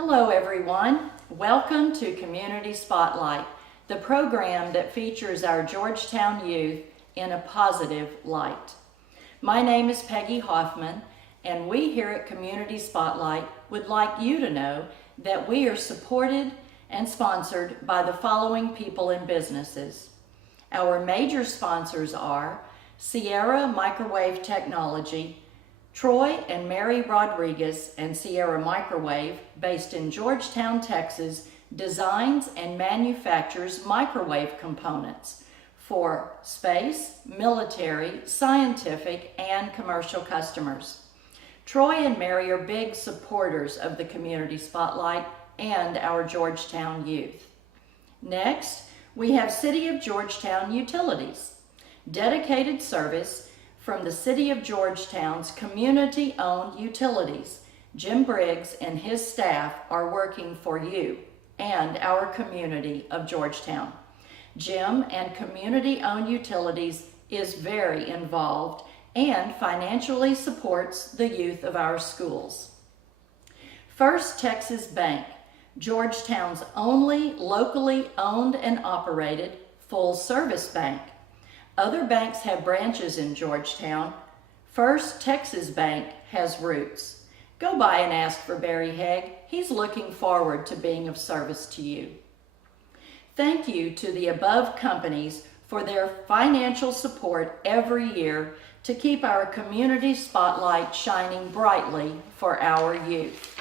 Hello everyone. Welcome to Community Spotlight, the program that features our Georgetown youth in a positive light. My name is Peggy Hoffman, and we here at Community Spotlight would like you to know that we are supported and sponsored by the following people and businesses. Our major sponsors are Sierra Microwave Technology, Troy and Mary Rodriguez and Sierra Microwave, based in Georgetown, Texas, designs and manufactures microwave components for space, military, scientific, and commercial customers. Troy and Mary are big supporters of the Community Spotlight and our Georgetown youth. Next, we have City of Georgetown Utilities, dedicated service from the City of Georgetown's community-owned utilities. Jim Briggs and his staff are working for you and our community of Georgetown. Jim and community-owned utilities is very involved and financially supports the youth of our schools. First Texas Bank, Georgetown's only locally owned and operated full-service bank. Other banks have branches in Georgetown. First Texas Bank has roots. Go by and ask for Barry Haig. He's looking forward to being of service to you. Thank you to the above companies for their financial support every year to keep our community spotlight shining brightly for our youth.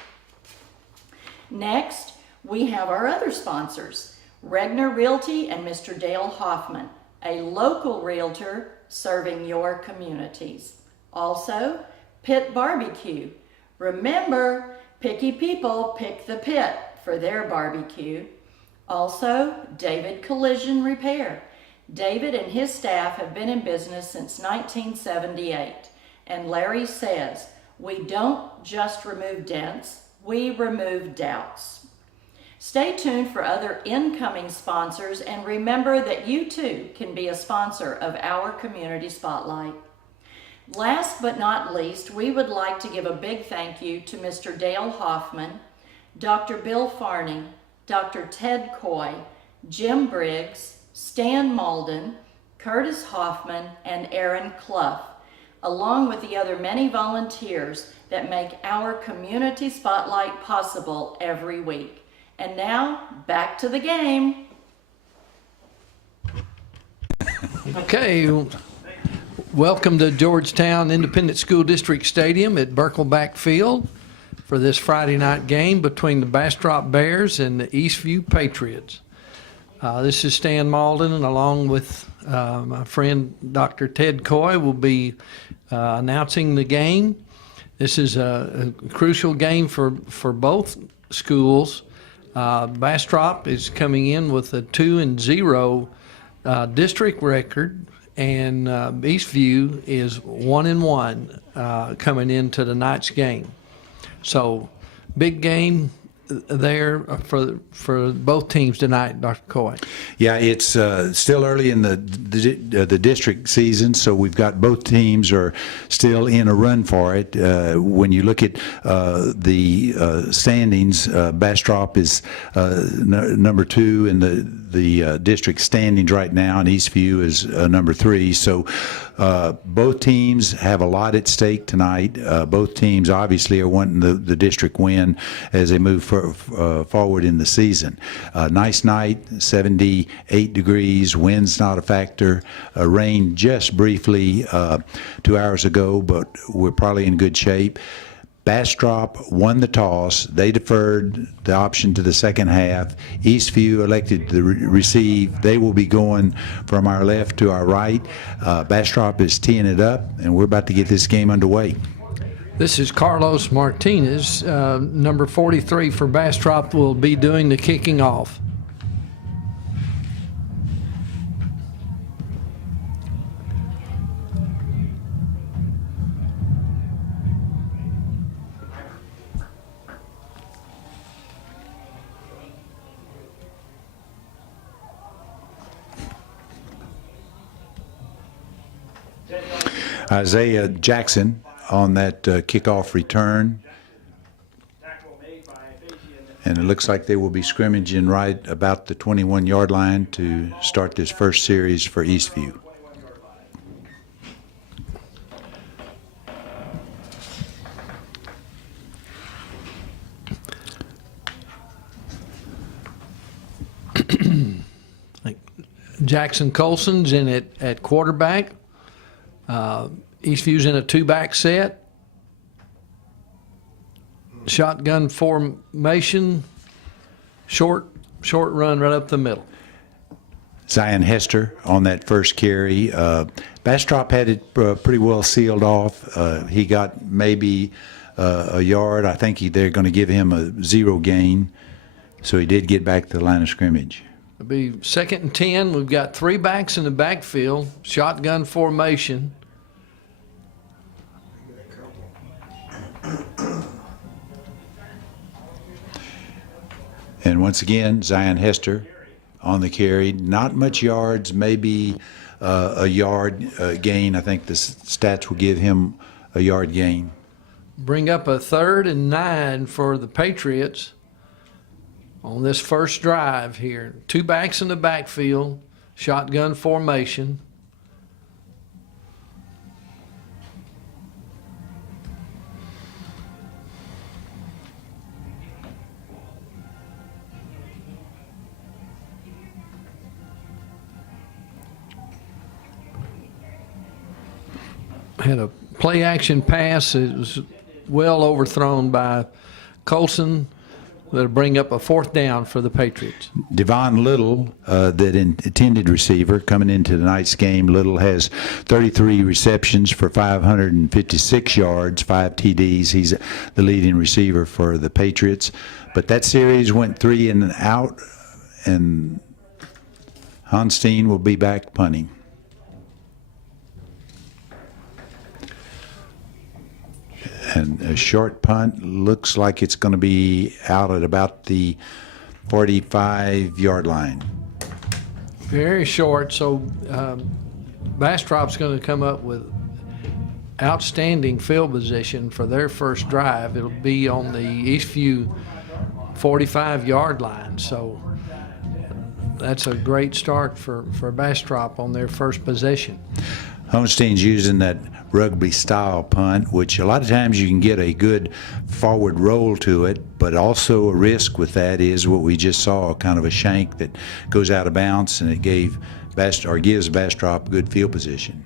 Next, we have our other sponsors, Regner Realty and Mr. Dale Hoffman, a local realtor serving your communities. Also, Pit Barbecue. Remember, picky people pick the pit for their barbecue. Also, David Collision Repair. David and his staff have been in business since 1978. And Larry says, we don't just remove dents, we remove doubts. Stay tuned for other incoming sponsors, and remember that you too can be a sponsor of our Community Spotlight. Last but not least, we would like to give a big thank you to Mr. Dale Hoffman, Dr. Bill Farney, Dr. Ted Coy, Jim Briggs, Stan Malden, Curtis Hoffman, and Aaron Clough, along with the other many volunteers that make our Community Spotlight possible every week. And now, back to the game. Okay, welcome to Georgetown Independent School District Stadium at Birkelback Field for this Friday night game between the Bastrop Bears and the EastView Patriots. This is Stan Malden, and along with my friend Dr. Ted Coy will be announcing the game. This is a crucial game for both schools. Bastrop is coming in with a 2-0 district record, and EastView is 1-1 coming into tonight's game. So, big game there for both teams tonight, Dr. Coy. Yeah, it's still early in the district season, so we've got both teams are still in a run for it. When you look at the standings, Bastrop is number 2 in the district standings right now, and Eastview is number 3. So both teams have a lot at stake tonight. Both teams obviously are wanting the district win as they move forward in the season. Nice night, 78 degrees, wind's not a factor. Rain just briefly 2 hours ago, but we're probably in good shape. Bastrop won the toss. They deferred the option to the second half. Eastview elected to receive. They will be going from our left to our right. Bastrop is teeing it up, and we're about to get this game underway. This is Carlos Martinez, number 43 for Bastrop, will be doing the kicking off. Isaiah Jackson on that kickoff return. And it looks like they will be scrimmaging right about the 21-yard line to start this first series for EastView. Jackson Colson's in at quarterback. Eastview's in a two-back set. Shotgun formation, short run right up the middle. Zion Hester on that first carry. Bastrop had it pretty well sealed off. He got maybe a yard. I think they're going to give him a 0 gain. So he did get back to the line of scrimmage. It'll be 2nd and 10. We've got 3 backs in the backfield, shotgun formation. And once again, Zion Hester on the carry. Not much yards, maybe a yard gain. I think the stats will give him a yard gain. Bring up a 3rd and 9 for the Patriots on this first drive here. 2 backs in the backfield, shotgun formation. Had a play action pass. It was well overthrown by Colson. That'll bring up a 4th down for the Patriots. Devon Little, that intended receiver, coming into tonight's game. Little has 33 receptions for 556 yards, 5 TDs. He's the leading receiver for the Patriots. But that series went 3 and out, and Honstein will be back punting. And a short punt, looks like it's going to be out at about the 45-yard line. Very short, so Bastrop's going to come up with outstanding field position for their first drive. It'll be on the Eastview 45-yard line, so that's a great start for Bastrop on their first possession. Homestein's using that rugby-style punt, which a lot of times you can get a good forward roll to it, but also a risk with that is what we just saw, kind of a shank that goes out of bounds, and it gives Bastrop good field position.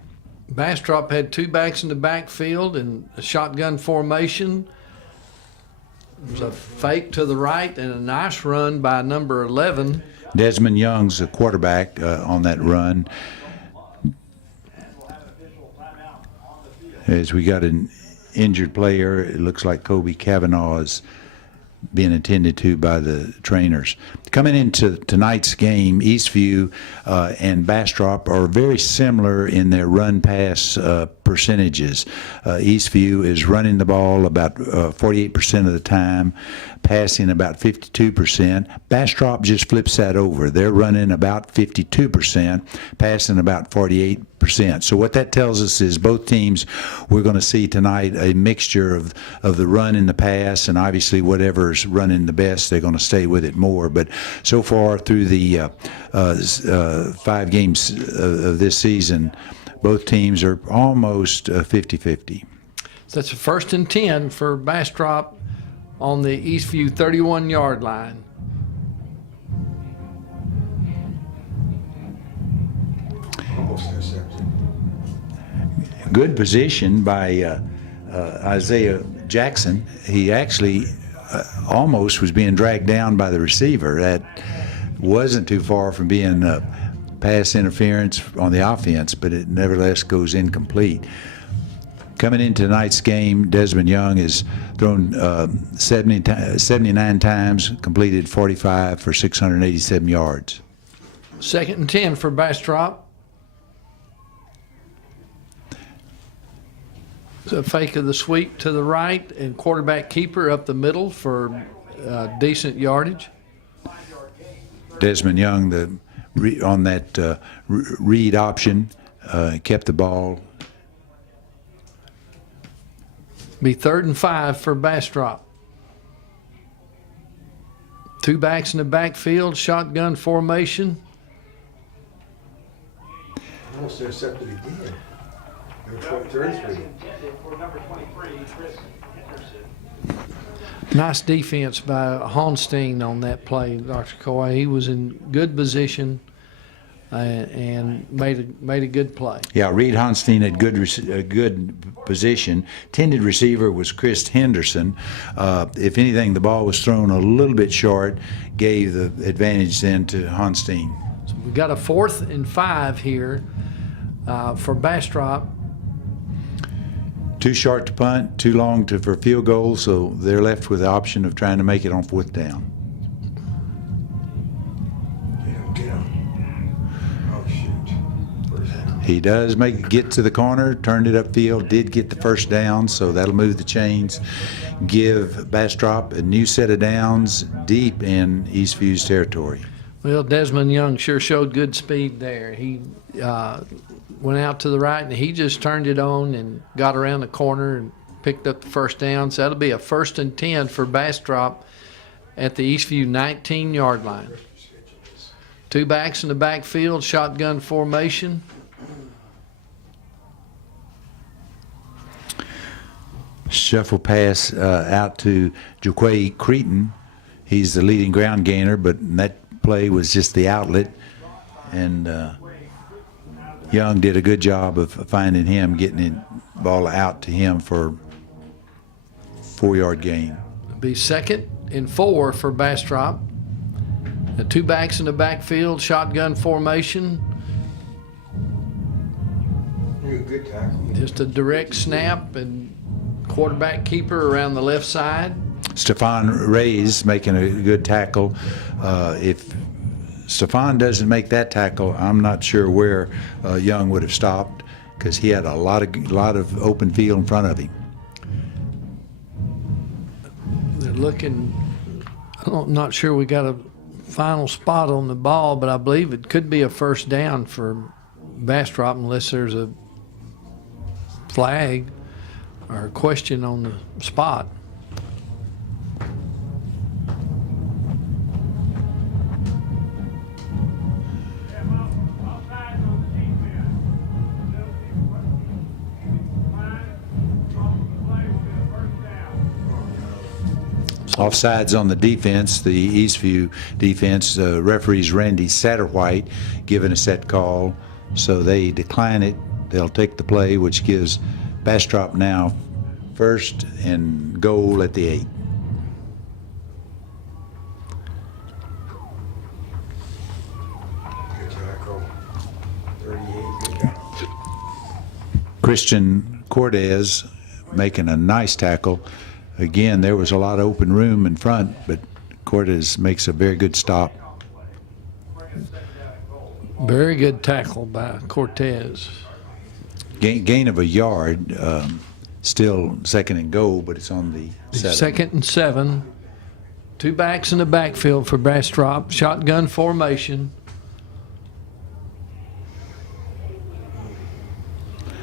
Bastrop had 2 backs in the backfield and a shotgun formation. It was a fake to the right and a nice run by number 11. Desmond Young's the quarterback on that run. As we got an injured player, it looks like Kobe Kavanaugh is being attended to by the trainers. Coming into tonight's game, Eastview and Bastrop are very similar in their run-pass percentages. Eastview is running the ball about 48% of the time, passing about 52%. Bastrop just flips that over. They're running about 52%, passing about 48%. So what that tells us is both teams, we're going to see tonight a mixture of the run and the pass, and obviously whatever's running the best, they're going to stay with it more. But so far through the 5 games of this season, both teams are almost 50-50. So that's a 1st and 10 for Bastrop on the Eastview 31-yard line. Good position by Isaiah Jackson. He actually almost was being dragged down by the receiver. That wasn't too far from being pass interference on the offense, but it nevertheless goes incomplete. Coming into tonight's game, Desmond Young has thrown 79 times, completed 45 for 687 yards. 2nd and 10 for Bastrop. It's a fake of the sweep to the right and quarterback keeper up the middle for decent yardage. Desmond Young, on that read option, kept the ball. Be 3rd and 5 for Bastrop. Two backs in the backfield, shotgun formation. Almost intercepted again. Number 33. Nice defense by Honstein on that play, Dr. Coy. He was in good position and made a good play. Yeah, Reed Honstein had good position. Tended receiver was Chris Henderson. If anything, the ball was thrown a little bit short, gave the advantage then to Honstein. So we got a 4th and 5 here for Bastrop. Too short to punt, too long for field goal, so they're left with the option of trying to make it on 4th down. Get him. Oh, shoot. First down. He does get to the corner, turned it upfield, did get the first down, so that'll move the chains, give Bastrop a new set of downs deep in EastView's territory. Well, Desmond Young sure showed good speed there. He went out to the right, and he just turned it on and got around the corner and picked up the first down. So that'll be a 1st and 10 for Bastrop at the EastView 19-yard line. Two backs in the backfield, shotgun formation. Shuffle pass out to Jaquay Cretin. He's the leading ground gainer, but that play was just the outlet, and Young did a good job of finding him, getting the ball out to him for 4-yard gain. It'll be 2nd and 4 for Bastrop. The two backs in the backfield, shotgun formation. Good tackle. Just a direct snap and quarterback keeper around the left side. Stefan Reyes making a good tackle. If Stefan doesn't make that tackle, I'm not sure where Young would have stopped, because he had a lot of open field in front of him. They're looking, I'm not sure we got a final spot on the ball, but I believe it could be a 1st down for Bastrop unless there's a flag or a question on the spot. Offsides on the defense, the Eastview defense. Referees Randy Satterwhite giving a set call, so they decline it. They'll take the play, which gives Bastrop now 1st and goal at the 8. Good tackle. 38. Good tackle. Christian Cortez making a nice tackle. Again, there was a lot of open room in front, but Cortez makes a very good stop. Very good tackle by Cortez. Gain of a yard, still 2nd and goal, but it's on the 7. 2nd and 7. Two backs in the backfield for Bastrop. Shotgun formation.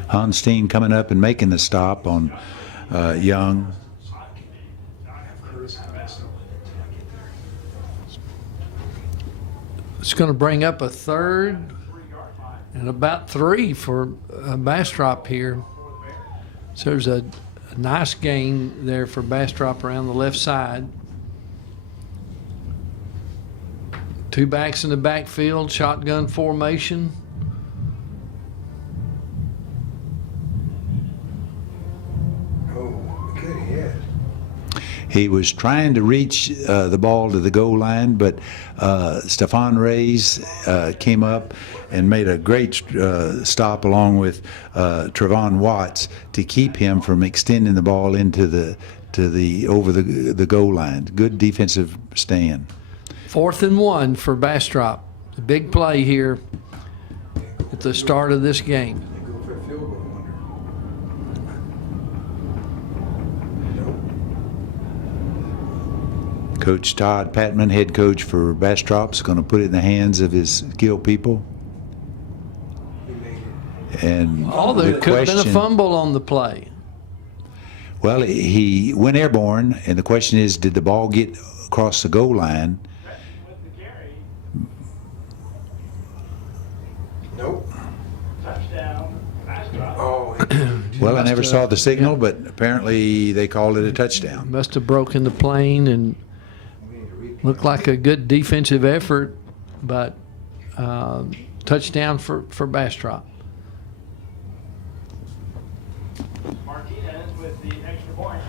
Honstein coming up and making the stop on Young. It's going to bring up a 3rd and about 3 for Bastrop here. So there's a nice gain there for Bastrop around the left side. Two backs in the backfield, shotgun formation. Oh, good hit. He was trying to reach the ball to the goal line, but Stefan Reyes came up and made a great stop along with Trevon Watts to keep him from extending the ball into over the goal line. Good defensive stand. 4th and 1 for Bastrop. A big play here at the start of this game. They go for a field goal, I wonder. Coach Todd Patman, head coach for Bastrop, is going to put it in the hands of his skilled people. He made it. And There the could have been a question- fumble on the play. Well, he went airborne, and the question is, did the ball get across the goal line? Well, I never saw the signal, but apparently they called it a touchdown. Must have broken the plane and looked like a good defensive effort, but touchdown for Bastrop. Martinez with the extra point.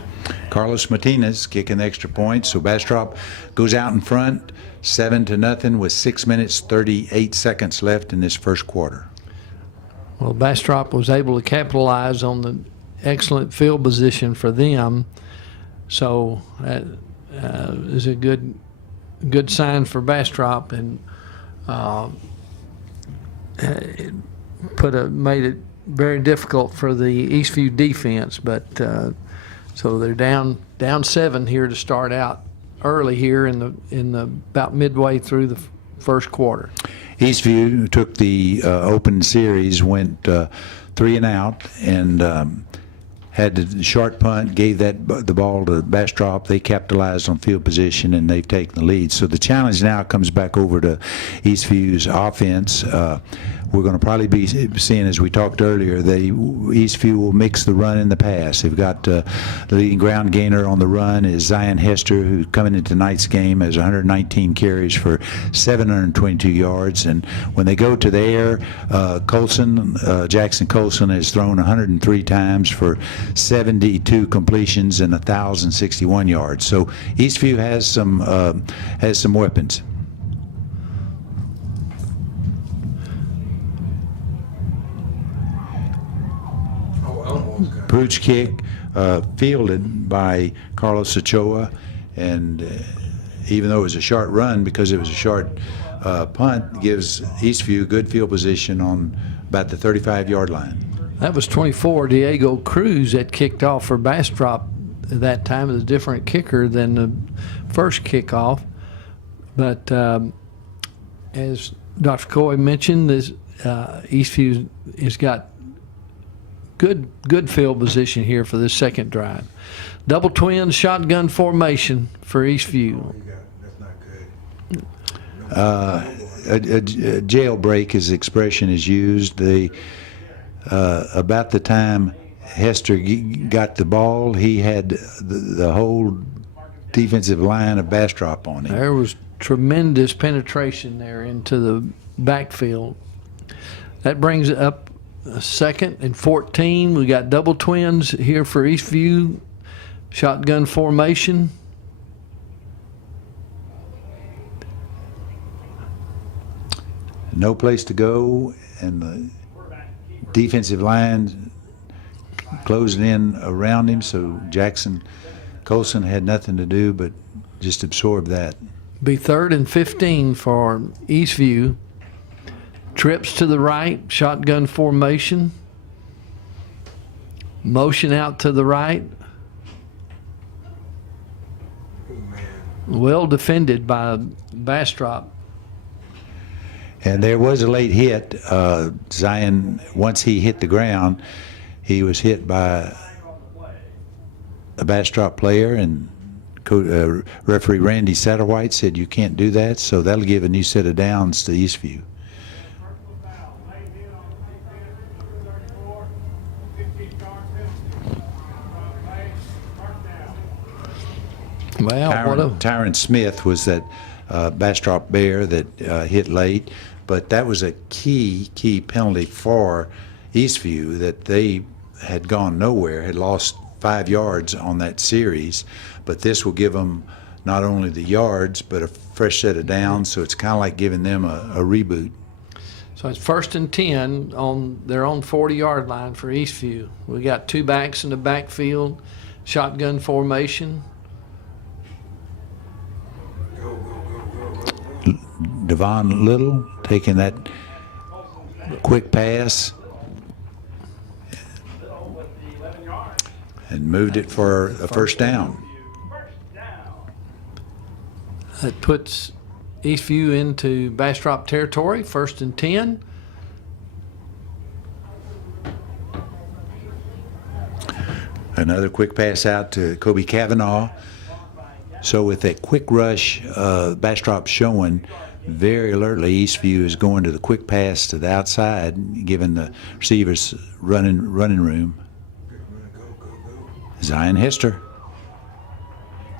Carlos Martinez kicking the extra point, so Bastrop goes out in front, 7-0 with 6 minutes 38 seconds left in this first quarter. Well, Bastrop was able to capitalize on the excellent field position for them, so that is a good sign for Bastrop, and it made it very difficult for the EastView defense. But so they're down 7 here to start out early here in the about midway through the first quarter. EastView took the open series, went 3 and out, and had the short punt, gave the ball to Bastrop. They capitalized on field position, and they've taken the lead. So the challenge now comes back over to EastView's offense. We're going to probably be seeing, as we talked earlier, EastView will mix the run and the pass. They've got the leading ground gainer on the run is Zion Hester, who coming into tonight's game has 119 carries for 722 yards. And when they go to the air, Jackson Colson has thrown 103 times for 72 completions and 1,061 yards. So EastView has some weapons. Pooch kick fielded by Carlos Ochoa, and even though it was a short run, because it was a short punt, gives EastView good field position on about the 35-yard line. That was 24. Diego Cruz that kicked off for Bastrop at that time. It was a different kicker than the first kickoff. But as Dr. Coy mentioned, EastView has got good field position here for this second drive. Double twins, shotgun formation for EastView. A jailbreak, as the expression is used. About the time Hester got the ball, he had the whole defensive line of Bastrop on him. There was tremendous penetration there into the backfield. That brings it up 2nd and 14. We got double twins here for EastView. Shotgun formation. No place to go, and the defensive line closing in around him, so Jackson Colson had nothing to do but just absorb that. Be 3rd and 15 for EastView. Trips to the right, shotgun formation. Motion out to the right. Well defended by Bastrop. And there was a late hit. Zion, once he hit the ground, he was hit by a Bastrop player, and referee Randy Satterwhite said you can't do that, so that'll give a new set of downs to EastView. Well, Tyron Smith was that Bastrop Bear that hit late, but that was a key penalty for EastView, that they had gone nowhere, had lost 5 yards on that series, but this will give them not only the yards but a fresh set of downs, so it's kind of like giving them a reboot. So it's 1st and 10 on their own 40-yard line for EastView. We got 2 backs in the backfield, shotgun formation. Devon Little taking that quick pass and moved it for a first down. That puts EastView into Bastrop territory, 1st and 10. Another quick pass out to Kobe Kavanaugh. So with that quick rush, Bastrop showing very alertly, EastView is going to the quick pass to the outside, giving the receivers running room. Zion Hester.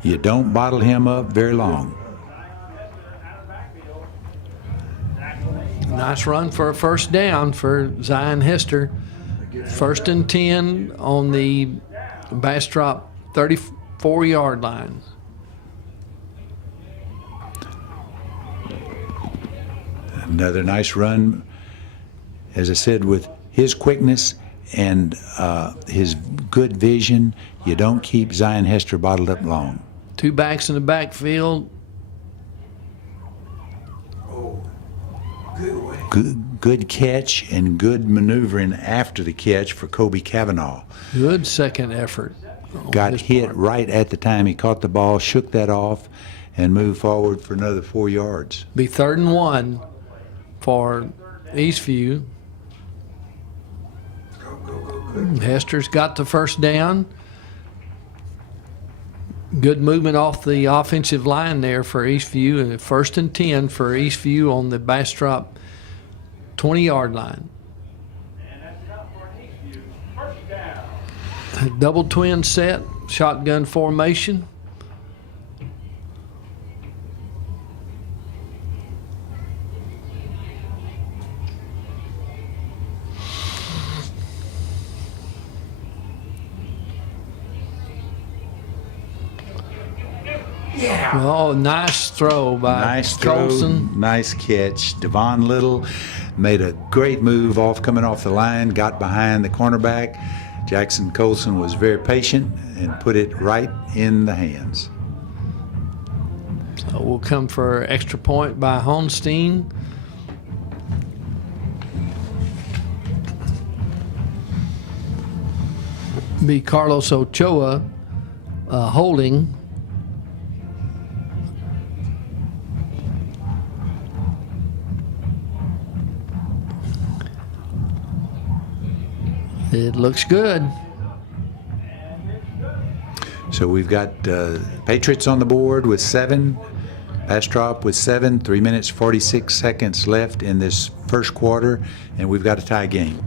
You don't bottle him up very long. Nice run for a first down for Zion Hester. 1st and 10 on the Bastrop 34-yard line. Another nice run, as I said, with his quickness and his good vision. You don't keep Zion Hester bottled up long. 2 backs in the backfield. Good catch and good maneuvering after the catch for Kobe Kavanaugh. Good second effort. Got hit right at the time he caught the ball, shook that off, and moved forward for another 4 yards. Be 3rd and 1 for EastView. Hester's got the first down. Good movement off the offensive line there for EastView. And 1st and 10 for EastView on the Bastrop 20-yard line. Double twin set, shotgun formation. Oh, nice throw by Colson. Nice catch. Devon Little made a great move coming off the line, got behind the cornerback. Jackson Colson was very patient and put it right in the hands. So we'll come for extra point by Holstein. Be Carlos Ochoa holding. It looks good. So we've got Patriots on the board with 7, Bastrop with 7, 3 minutes, 46 seconds left in this first quarter, and we've got a tie game.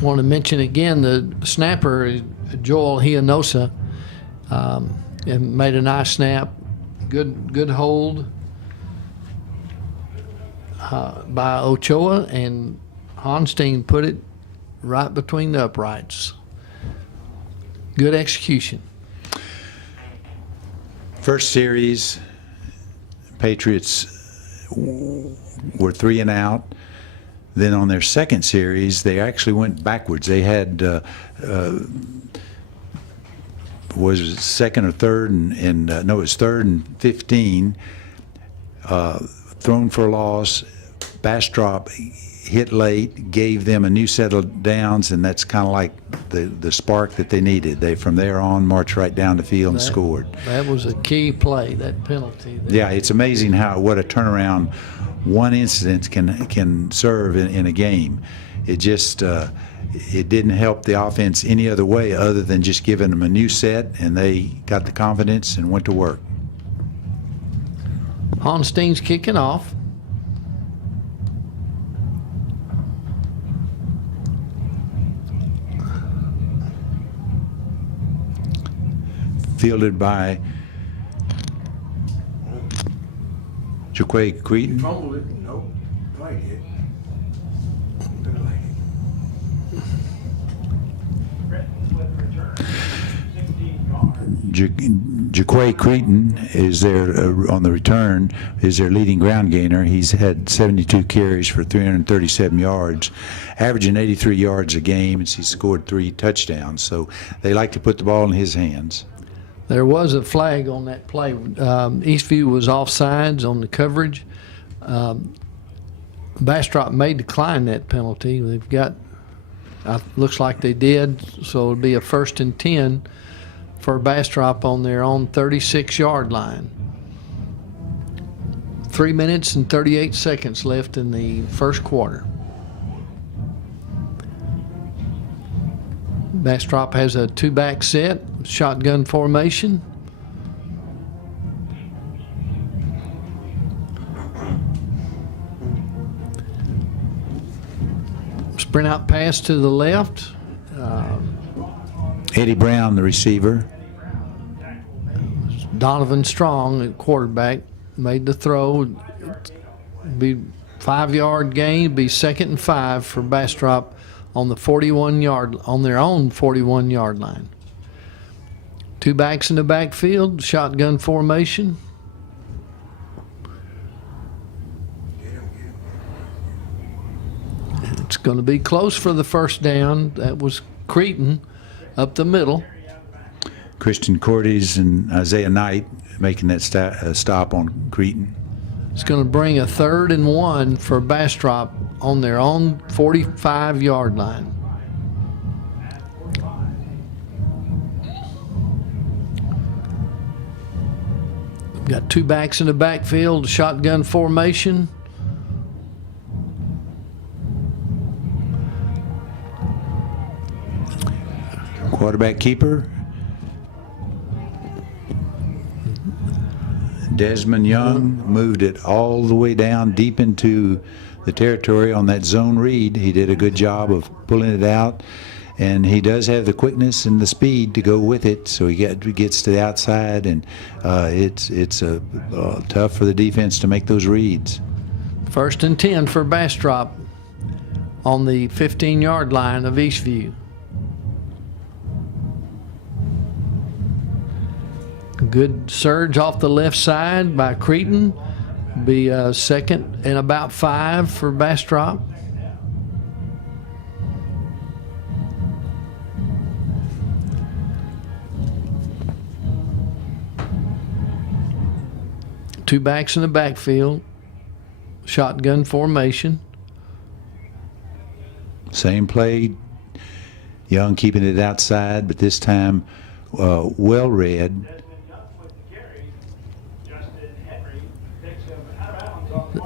I want to mention again the snapper, Joel Hianosa, and made a nice snap. Good hold by Ochoa, and Honstein put it right between the uprights. Good execution. First series, Patriots were 3 and out. Then on their second series, they actually went backwards. They had was it second or third and no, it was 3rd and 15. Thrown for a loss. Bastrop hit late, gave them a new set of downs, and that's kind of like the spark that they needed. They, from there on, marched right down the field and scored. That was a key play, that penalty. Yeah, it's amazing what a turnaround one incident can serve in a game. It just it didn't help the offense any other way other than just giving them a new set, and they got the confidence and went to work. Honstein's kicking off. Fielded by Jaquay Cretan. Fumbled it. Nope. Played it. Didn't like it. Jaquay Cretan is there on the return, is their leading ground gainer. He's had 72 carries for 337 yards, averaging 83 yards a game, and he's scored 3 touchdowns. So they like to put the ball in his hands. There was a flag on that play. EastView was offsides on the coverage. Bastrop may decline that penalty. They've got, looks like they did, so it'll be a 1st and 10 for Bastrop on their own 36-yard line. 3 minutes and 38 seconds left in the first quarter. Bastrop has a 2-back set, shotgun formation. Sprint out pass to the left. Eddie Brown, the receiver. Donovan Strong, the quarterback, made the throw. Be 5-yard gain, be 2nd and 5 for Bastrop on the 41-yard, on their own 41-yard line. Two backs in the backfield, shotgun formation. It's going to be close for the first down. That was Cretin up the middle. Christian Cordes and Isaiah Knight making that stop on Cretin. It's going to bring a 3rd and 1 for Bastrop on their own 45-yard line. We've got two backs in the backfield, shotgun formation. Quarterback keeper. Desmond Young moved it all the way down deep into the territory on that zone read. He did a good job of pulling it out, and he does have the quickness and the speed to go with it. So he gets to the outside, and it's tough for the defense to make those reads. 1st and 10 for Bastrop on the 15-yard line of EastView. Good surge off the left side by Cretin. Be 2nd and about 5 for Bastrop. Two backs in the backfield, shotgun formation. Same play. Young keeping it outside, but this time well read.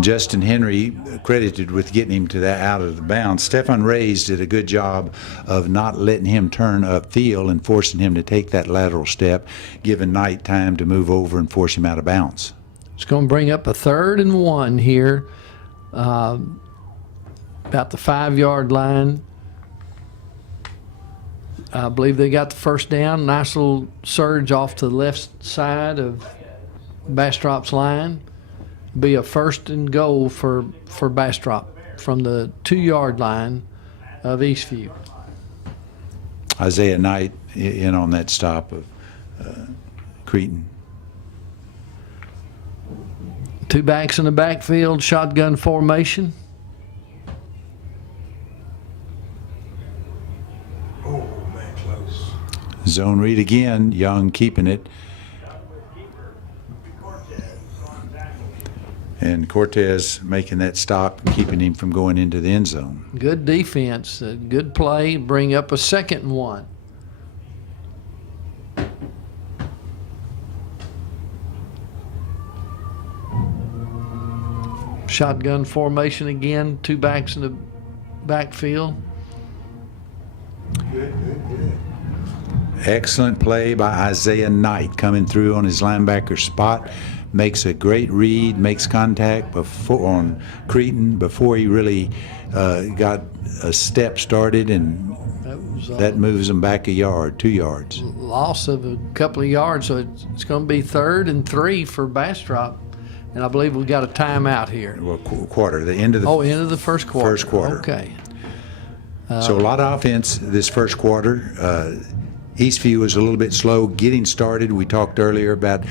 Justin Henry credited with getting him to that out of the bounds. Stefan Reyes did a good job of not letting him turn upfield and forcing him to take that lateral step, giving Knight time to move over and force him out of bounds. It's going to bring up a 3rd and 1 here, about the 5-yard line. I believe they got the first down. Nice little surge off to the left side of Bastrop's line. Be a 1st and goal for Bastrop from the 2-yard line of EastView. Isaiah Knight in on that stop of Cretin. Two backs in the backfield, shotgun formation. Oh, man, close. Zone read again. Young keeping it. And Cortez making that stop and keeping him from going into the end zone. Good defense, good play. Bring up a 2nd and 1. Shotgun formation again. Two backs in the backfield. Good, good, good. Excellent play by Isaiah Knight coming through on his linebacker spot. Makes a great read, makes contact on Cretin before he really got a step started, and that moves him back a yard, 2 yards. Loss of a couple of yards, so it's going to be 3rd and 3 for Bastrop. And I believe we've got a timeout here. Well, quarter, the end of the End of the first quarter. First quarter. Okay. So a lot of offense this first quarter. Eastview was a little bit slow getting started. We talked earlier about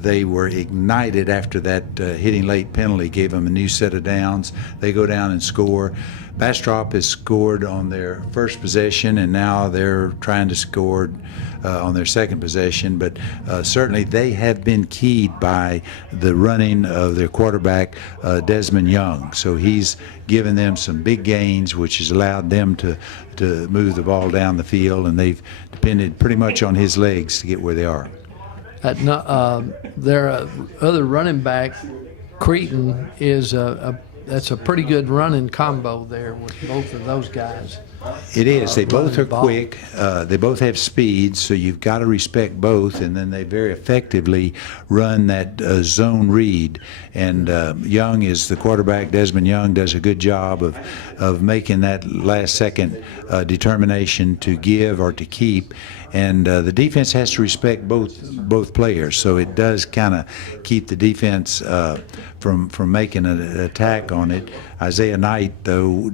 they were ignited after that hitting late penalty gave them a new set of downs. They go down and score. Bastrop has scored on their first possession, and now they're trying to score on their second possession. But certainly they have been keyed by the running of their quarterback, Desmond Young. So he's given them some big gains, which has allowed them to move the ball down the field, and they've depended pretty much on his legs to get where they are. Their other running back, Cretin, is that's a pretty good running combo there with both of those guys. It is. They both are running ball. quick. They both have speed, so you've got to respect both. And then they very effectively run that zone read. And Young is the quarterback. Desmond Young does a good job of making that last second determination to give or to keep. And the defense has to respect both players, so it does kind of keep the defense from making an attack on it. Isaiah Knight, though,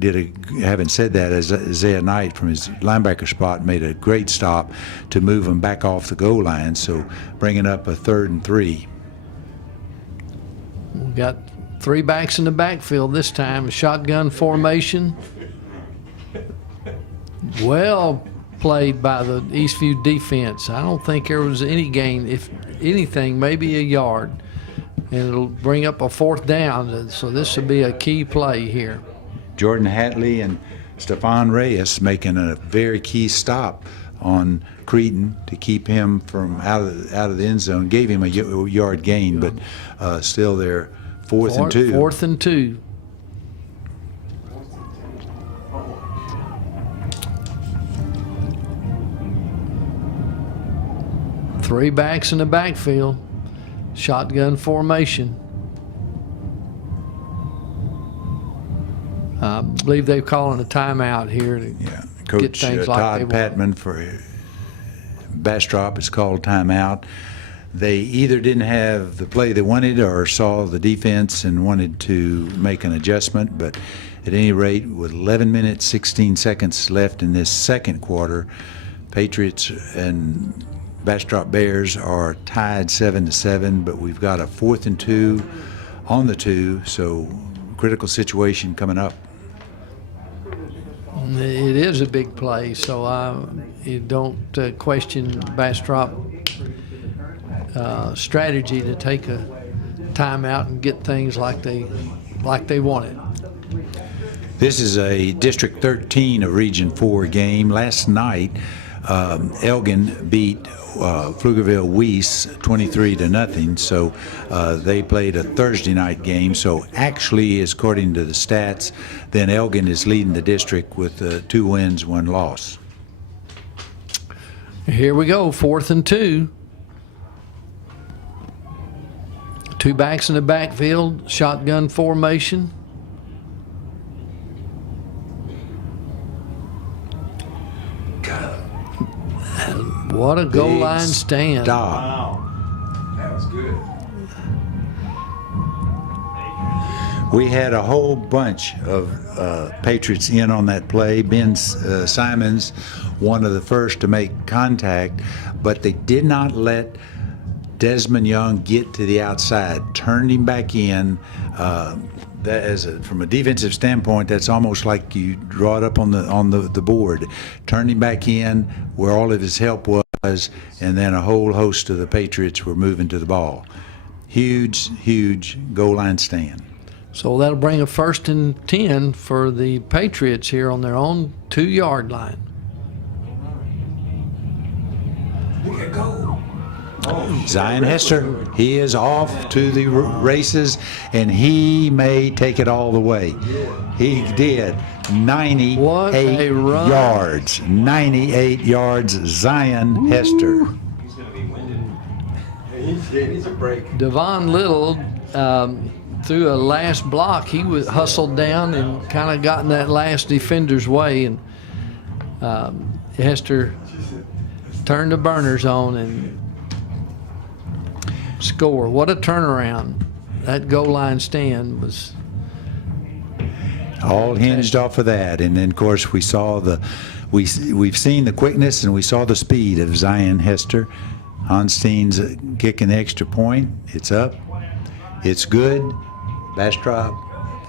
having said that, Isaiah Knight from his linebacker spot made a great stop to move him back off the goal line, so bringing up a 3rd and 3. We got 3 backs in the backfield this time, a shotgun formation. Well played by the Eastview defense. I don't think there was any gain. If anything, maybe a yard. And it'll bring up a 4th down. So this will be a key play here. Jordan Hatley and Stephon Reyes making a very key stop on Cretin to keep him from out of the end zone. Gave him a yard gain, but still there, 4th and 2. 4th and 2. Three backs in the backfield. Shotgun formation. I believe they're calling a timeout here to Coach get things like Todd they want. Patman for Bastrop has called timeout. They either didn't have the play they wanted or saw the defense and wanted to make an adjustment, but at any rate, with 11 minutes, 16 seconds left in this second quarter, Patriots and Bastrop Bears are tied 7-7, but we've got a 4th and 2 on the 2, so critical situation coming up. It is a big play, so you don't question Bastrop strategy to take a timeout and get things like they wanted. This is a District 13 of Region 4 game. Last night, Elgin beat Pflugerville Weiss 23-0, so they played a Thursday night game. So actually, according to the stats, then Elgin is leading the district with 2 wins, 1 loss. Here we go, 4th and 2. 2 backs in the backfield, shotgun formation. What a goal Big line stand. Stop. Wow. That was good. We had a whole bunch of Patriots in on that play. Ben Simons, one of the first to make contact, but they did not let Desmond Young get to the outside, turned him back in. From a defensive standpoint, that's almost like you draw it up on the board. Turned him back in where all of his help was, and then a whole host of the Patriots were moving to the ball. Huge goal line stand. So that'll bring a 1st and 10 for the Patriots here on their own 2-yard line. Look at go. Zion Hester, he is off to the races, and he may take it all the way. He did. 98 What a run. yards. 98 yards, Zion Hester. He's going to be winded. He needs a break. Devon Little, through a last block, he was hustled down and kind of got in that last defender's way, and Hester turned the burners on and score. What a turnaround. That goal line stand was All hinged off of that. And then, of course, we've seen the quickness and we saw the speed of Zion Hester. Onstein's kicking the extra point. It's up. It's good. Bastrop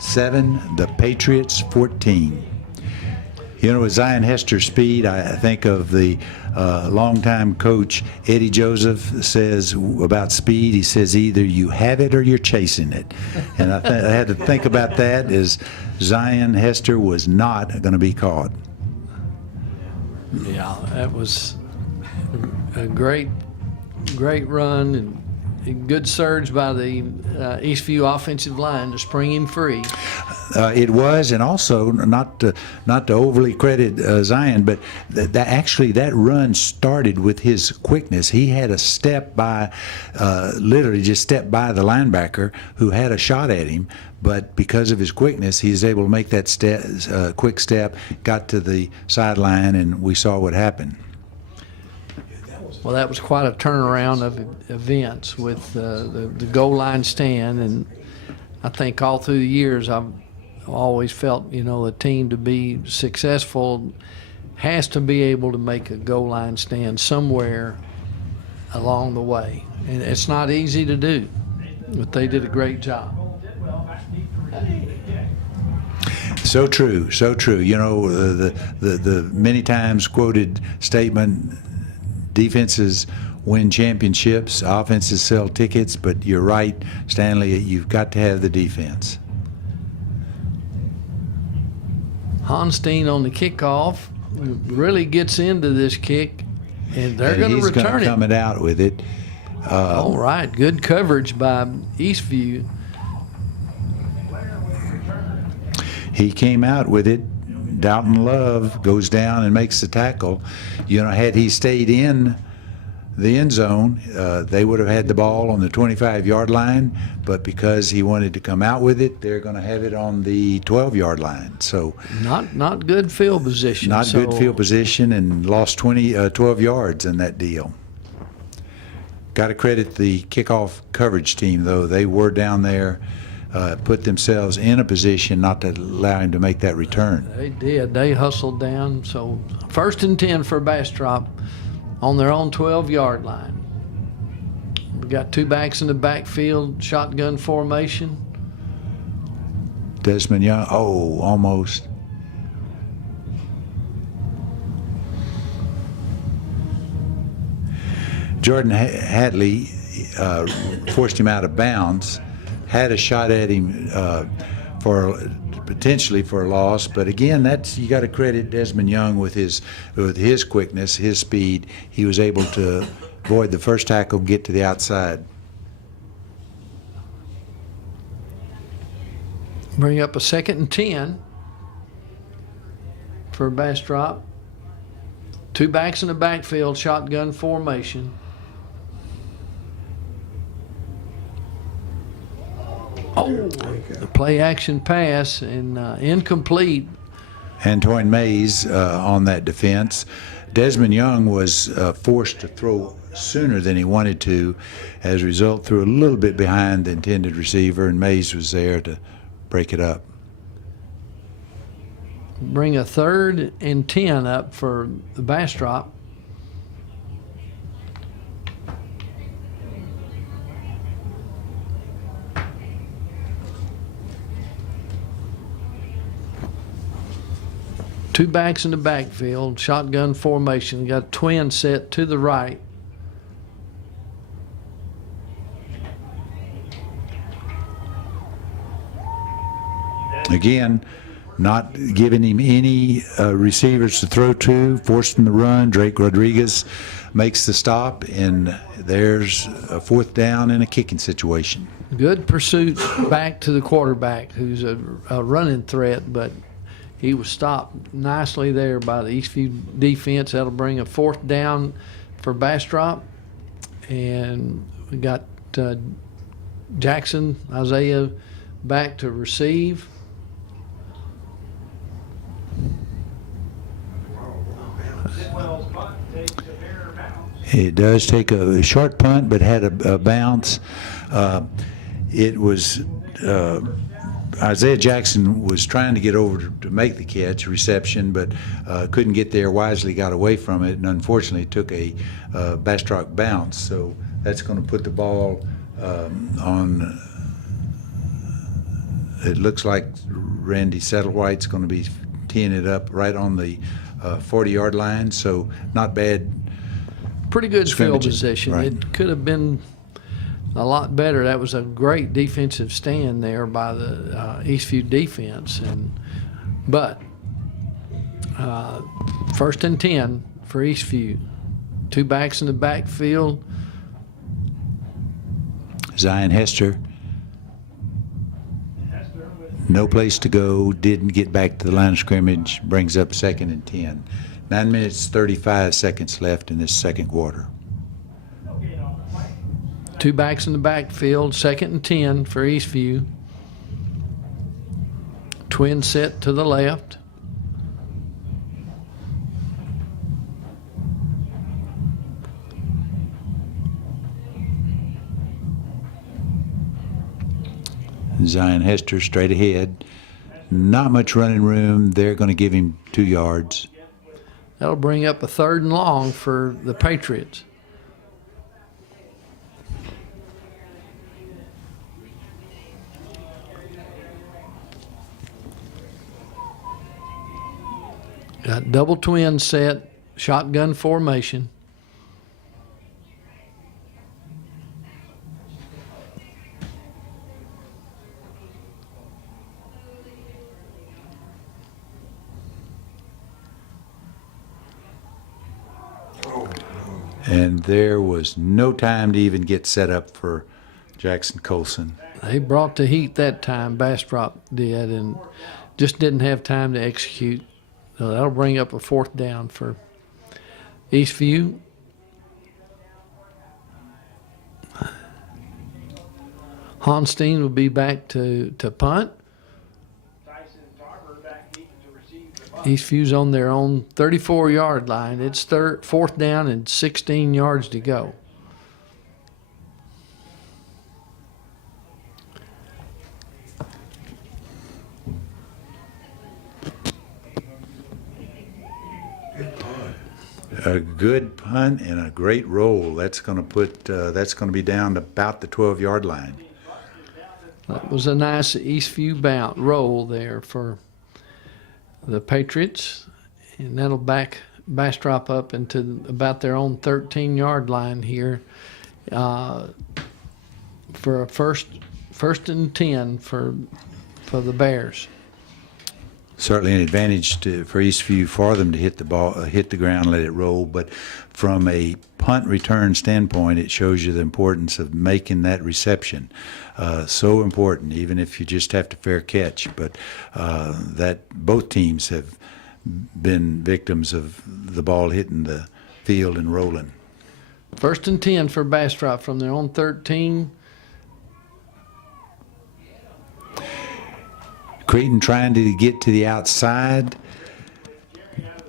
7, the Patriots 14. You know, with Zion Hester's speed, I think of the longtime coach Eddie Joseph says about speed. He says either you have it or you're chasing it. And I had to think about that as Zion Hester was not going to be caught. Yeah, that was a great run, and good surge by the EastView offensive line to spring him free. It was, and also not to overly credit Zion, but that run started with his quickness. He had a step by, literally just stepped by the linebacker who had a shot at him, but because of his quickness, he was able to make that quick step, got to the sideline, and we saw what happened. Well, that was quite a turnaround of events with the goal line stand, and I think all through the years I've always felt, a team to be successful has to be able to make a goal line stand somewhere along the way. And it's not easy to do, but they did a great job. So true, so true. The many times quoted statement, defenses win championships, offenses sell tickets, but you're right, Stanley, you've got to have the defense. Honstein on the kickoff really gets into this kick, and they're going to return it. He's going to come it out with it. All right, good coverage by Eastview. He came out with it. Dalton Love goes down and makes the tackle. Had he stayed in the end zone, they would have had the ball on the 25-yard line, but because he wanted to come out with it, they're going to have it on the 12-yard line. So not good field position. Not good field position, and lost 12 yards in that deal. Got to credit the kickoff coverage team, though. They were down there, put themselves in a position not to allow him to make that return. They did. They hustled down. So 1st and 10 for Bastrop on their own 12-yard line. We got two backs in the backfield, shotgun formation. Desmond Young, almost. Jordan Hadley forced him out of bounds, had a shot at him potentially for a loss, but again, you got to credit Desmond Young with his quickness, his speed. He was able to avoid the first tackle, get to the outside. Bring up a 2nd and 10 for Bastrop. Two backs in the backfield, shotgun formation. The play action pass and incomplete. Antoine Mays on that defense. Desmond Young was forced to throw sooner than he wanted to. As a result, threw a little bit behind the intended receiver, and Mays was there to break it up. Bring a 3rd and 10 up for the Bastrop. Two backs in the backfield, shotgun formation. We got a twin set to the right. Again, not giving him any receivers to throw to, forced him to run. Drake Rodriguez makes the stop, and there's a 4th down in a kicking situation. Good pursuit back to the quarterback, who's a running threat, but he was stopped nicely there by the Eastview defense. That'll bring a 4th down for Bastrop. And we got Jackson, Isaiah back to receive. It does take a short punt, but had a bounce. It was Isaiah Jackson was trying to get over to make the catch, reception, but couldn't get there. Wisely got away from it, and unfortunately took a Bastrop bounce. So that's going to put the ball on. It looks like Randy Settlewhite's going to be teeing it up right on the 40-yard line. So not bad. Pretty good field position. Right. It could have been a lot better. That was a great defensive stand there by the Eastview defense. But 1st and 10 for Eastview. Two backs in the backfield. Zion Hester, no place to go, didn't get back to the line of scrimmage, brings up 2nd and 10. 9 minutes, 35 seconds left in this second quarter. Two backs in the backfield, 2nd and 10 for EastView. Twin set to the left. Zion Hester straight ahead. Not much running room. They're going to give him 2 yards. That'll bring up a 3rd and long for the Patriots. Got double twin set, shotgun formation. And there was no time to even get set up for Jackson Colson. They brought the heat that time, Bastrop did, and just didn't have time to execute. So that'll bring up a 4th down for EastView. Honstein will be back to punt. Eastview's on their own 34-yard line. It's 4th down and 16 yards to go. A good punt and a great roll. That's going to put. That's going to be down to about the 12-yard line. That was a nice Eastview bounce roll there for the Patriots, and that'll back Bastrop up into about their own 13-yard line here for a first and 10 for the Bears. Certainly an advantage for Eastview for them to hit the ball, hit the ground, let it roll. But from a punt return standpoint, it shows you the importance of making that reception. So important, even if you just have to fair catch. But that both teams have been victims of the ball hitting the field and rolling. 1st and 10 for Bastrop from their own 13. Creighton trying to get to the outside.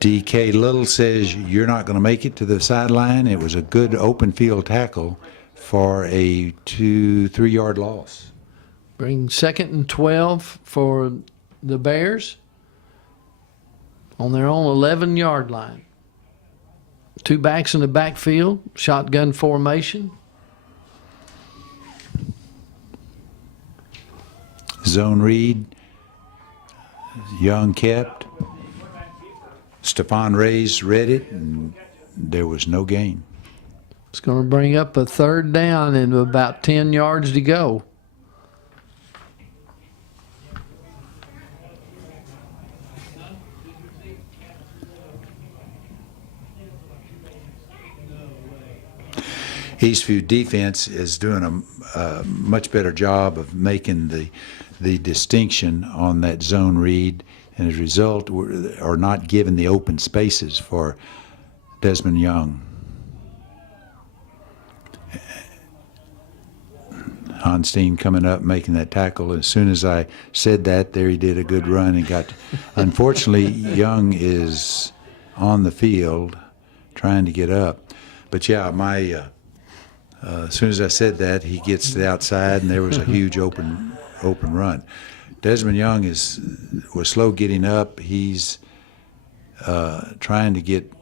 D.K. Little says you're not going to make it to the sideline. It was a good open field tackle for a 2-3 yard loss. Bring 2nd and 12 for the Bears on their own 11-yard line. Two backs in the backfield, shotgun formation. Zone read. Young kept. Stephon Reyes read it, and there was no gain. It's going to bring up a 3rd down and about 10 yards to go. Eastview defense is doing a much better job of making the distinction on that zone read, and as a result, are not given the open spaces for Desmond Young. Honstein coming up, making that tackle. As soon as I said that, there he did a good run and got. Unfortunately, Young is on the field trying to get up. But yeah, as soon as I said that, he gets to the outside, and there was a huge open run. Desmond Young was slow getting up. He's trying to get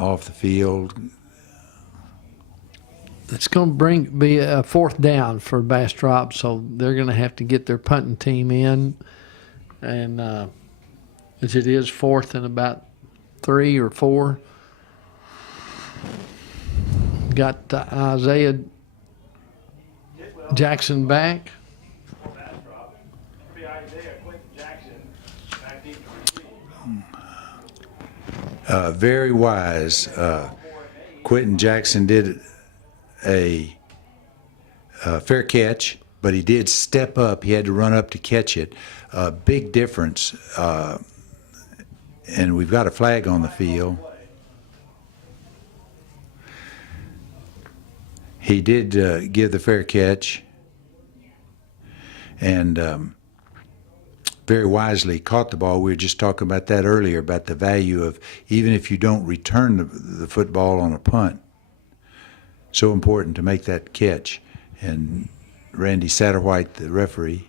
off the field. It's going to be a 4th down for Bastrop, so they're going to have to get their punting team in. And as it is 4th and about 3 or 4. Got Isaiah Jackson back. Very wise. Quentin Jackson did a fair catch, but he did step up. He had to run up to catch it. Big difference. And we've got a flag on the field. He did give the fair catch, and very wisely caught the ball. We were just talking about that earlier, about the value of even if you don't return the football on a punt, so important to make that catch. And Randy Satterwhite, the referee,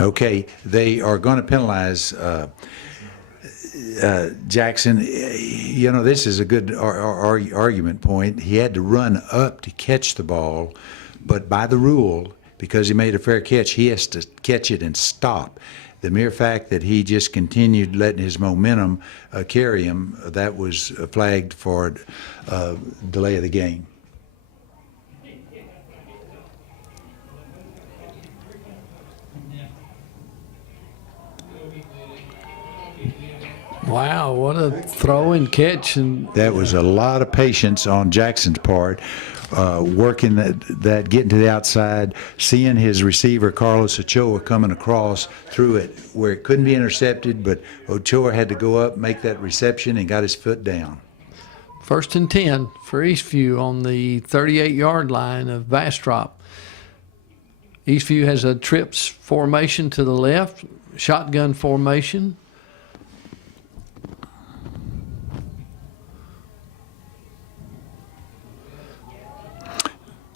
okay, they are going to penalize Jackson. You know, this is a good argument point. He had to run up to catch the ball, but by the rule, because he made a fair catch, he has to catch it and stop. The mere fact that he just continued letting his momentum carry him, that was flagged for delay of the game. Wow, what a throw and catch. And that was a lot of patience on Jackson's part, working that getting to the outside, seeing his receiver, Carlos Ochoa, coming across through it where it couldn't be intercepted, but Ochoa had to go up, make that reception, and got his foot down. 1st and 10 for EastView on the 38-yard line of Bastrop. EastView has a trips formation to the left, shotgun formation.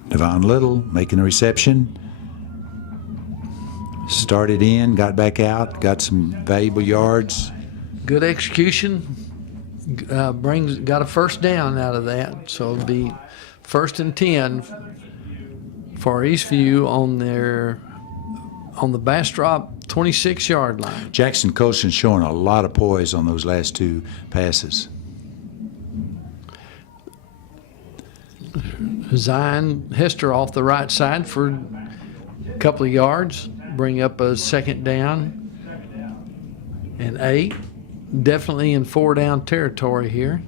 Devon Little making a reception. Started in, got back out, got some valuable yards. Good execution. Got a first down out of that. So it'll be 1st and 10 for EastView on the Bastrop 26-yard line. Jackson Colston showing a lot of poise on those last two passes. Zion Hester off the right side for a couple of yards, bring up a 2nd down and 8. Definitely in 4-down territory here.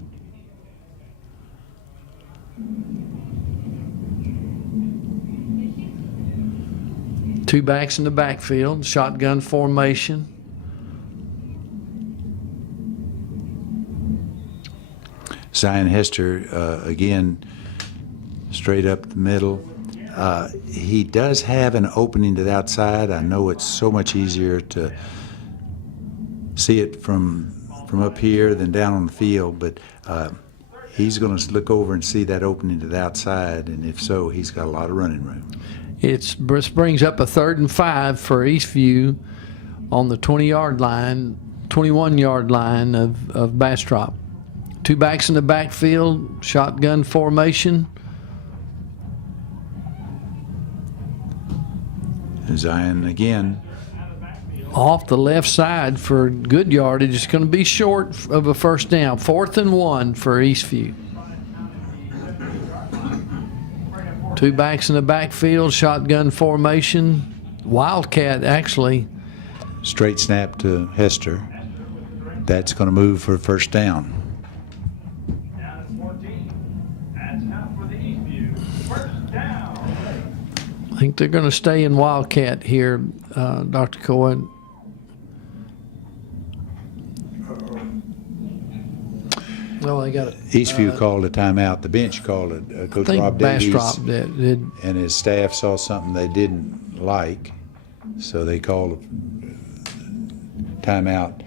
Two backs in the backfield, shotgun formation. Zion Hester, again, straight up the middle. He does have an opening to the outside. I know it's so much easier to see it from up here than down on the field, but he's going to look over and see that opening to the outside, and if so, he's got a lot of running room. This brings up a 3rd and 5 for EastView on the 20-yard line, 21-yard line of Bastrop. Two backs in the backfield, shotgun formation. Zion again. Off the left side for good yardage. It's going to be short of a 1st down. 4th and 1 for Eastview. Two backs in the backfield, shotgun formation. Wildcat, actually. Straight snap to Hester. That's going to move for 1st down. I think they're going to stay in Wildcat here, Dr. Cohen. Well, they got it. Eastview called a timeout. The bench called it. Coach Rob Davies Bastrop did. and his staff saw something they didn't like, so they called a timeout.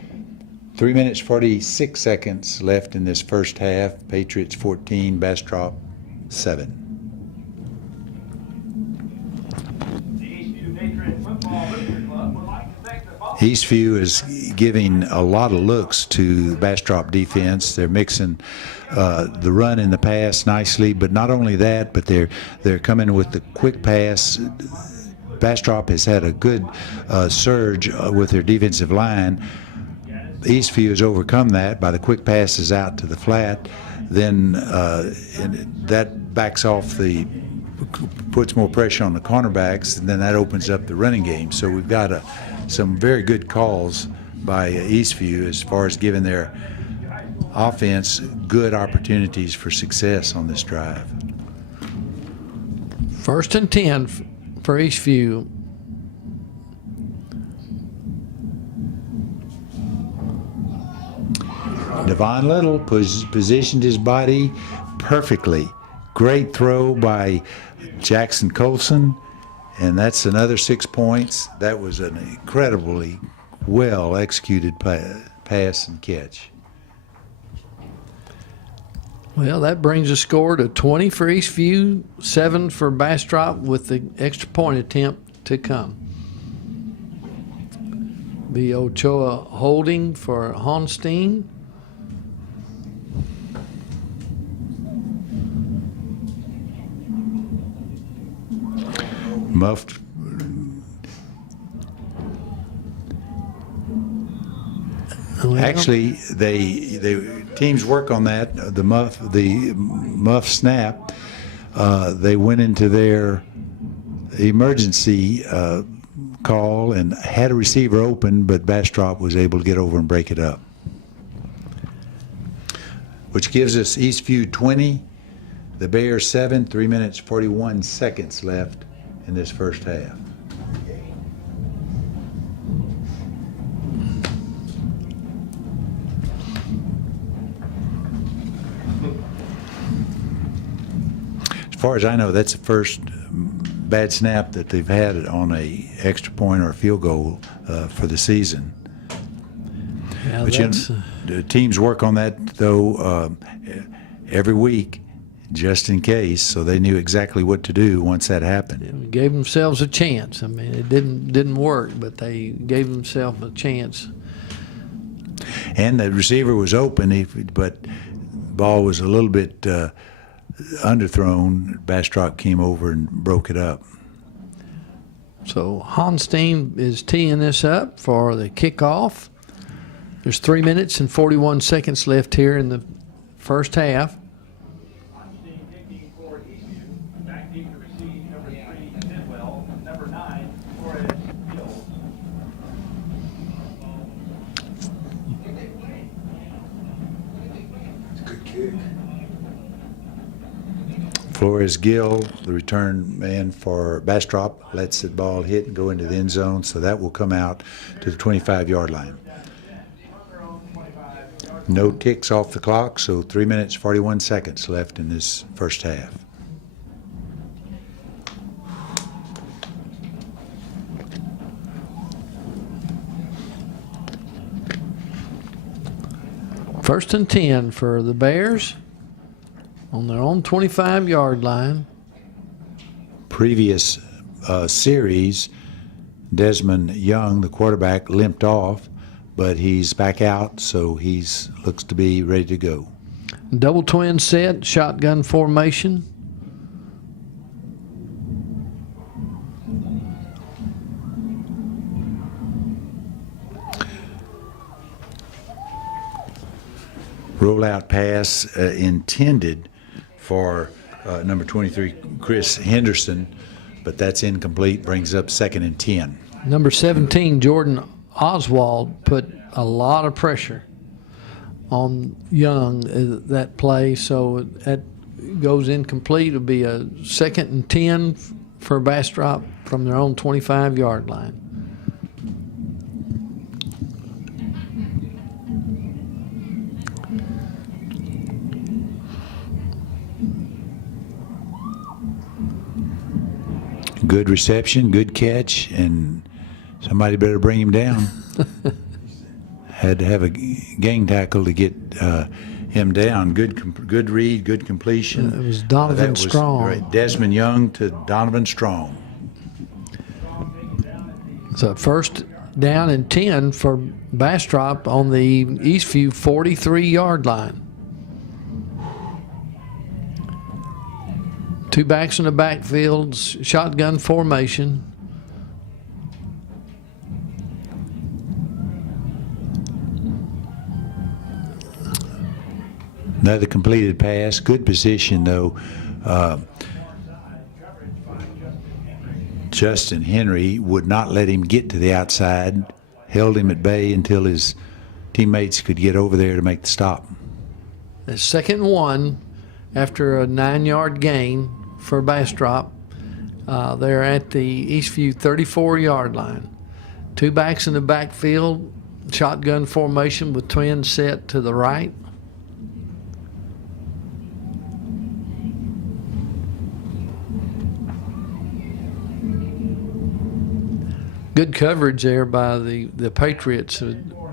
3 minutes, 46 seconds left in this first half. Patriots 14, Bastrop 7. Eastview is giving a lot of looks to the Bastrop defense. They're mixing the run and the pass nicely, but not only that, but they're coming with the quick pass. Bastrop has had a good surge with their defensive line. Eastview has overcome that by the quick passes out to the flat. Then that backs off puts more pressure on the cornerbacks, and then that opens up the running game. So we've got a some very good calls by Eastview as far as giving their offense good opportunities for success on this drive. 1st and 10 for Eastview. Devon Little positioned his body perfectly. Great throw by Jackson Colson, and that's another 6 points. That was an incredibly well executed pass and catch. Well, that brings the score to 20 for Eastview, 7 for Bastrop, with the extra point attempt to come. B. Ochoa holding for Honstein. Muffed. Well, Actually, they teams work on that. The muff snap. They went into their emergency call and had a receiver open, but Bastrop was able to get over and break it up, which gives us Eastview 20, the Bears 7. 3 minutes 41 seconds left in this first half. As far as I know, that's the first bad snap that they've had on a extra point or a field goal for the season. yeah, But that's, the teams work on that though every week, just in case, so they knew exactly what to do once that happened. gave themselves a chance. I mean, it didn't work, but they gave themselves a chance. And the receiver was open, but the ball was a little bit underthrown. Bastrop came over and broke it up. So Honstein is teeing this up for the kickoff. There's 3 minutes and 41 seconds left here in the first half. Good kick. Flores Gill, the return man for Bastrop, lets the ball hit and go into the end zone, so that will come out to the 25-yard line. No ticks off the clock, so 3 minutes 41 seconds left in this first half. First and 10 for the Bears on their own 25-yard line. Previous series, Desmond Young, the quarterback, limped off, but he's back out, so he's looks to be ready to go. Double twin set, shotgun formation. Rollout pass intended for number 23, Chris Henderson, but that's incomplete, brings up 2nd and 10. Number 17, Jordan Oswald, put a lot of pressure on Young that play, so that goes incomplete. It'll be a 2nd and 10 for Bastrop from their own 25-yard line. Good reception, good catch, and somebody better bring him down. Had to have a gang tackle to get him down. Good read, good completion. It was Donovan That was Strong. right. Desmond Young to Donovan Strong. So first down and 10 for Bastrop on the Eastview 43-yard line. Two backs in the backfield, shotgun formation. Another completed pass. Good position, though. Justin Henry would not let him get to the outside, held him at bay until his teammates could get over there to make the stop. The second and 1 after a 9-yard gain for Bastrop. They're at the EastView 34-yard line. 2 backs in the backfield, shotgun formation with twins set to the right. Good coverage there by the Patriots.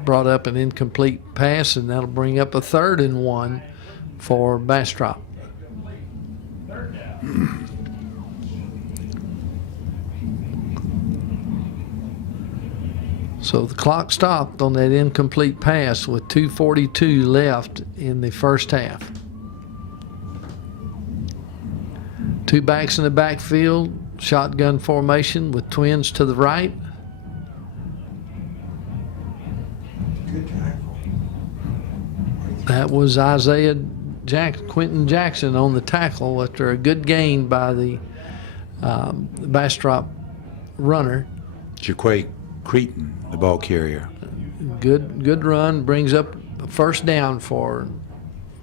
Brought up an incomplete pass, and that'll bring up a 3rd and 1 for Bastrop. So the clock stopped on that incomplete pass with 2:42 left in the first half. 2 backs in the backfield, shotgun formation with twins to the right. Good tackle. That was Quentin Jackson on the tackle after a good gain by the Bastrop runner. Jaquay Cretan, the ball carrier. Good run, brings up a first down for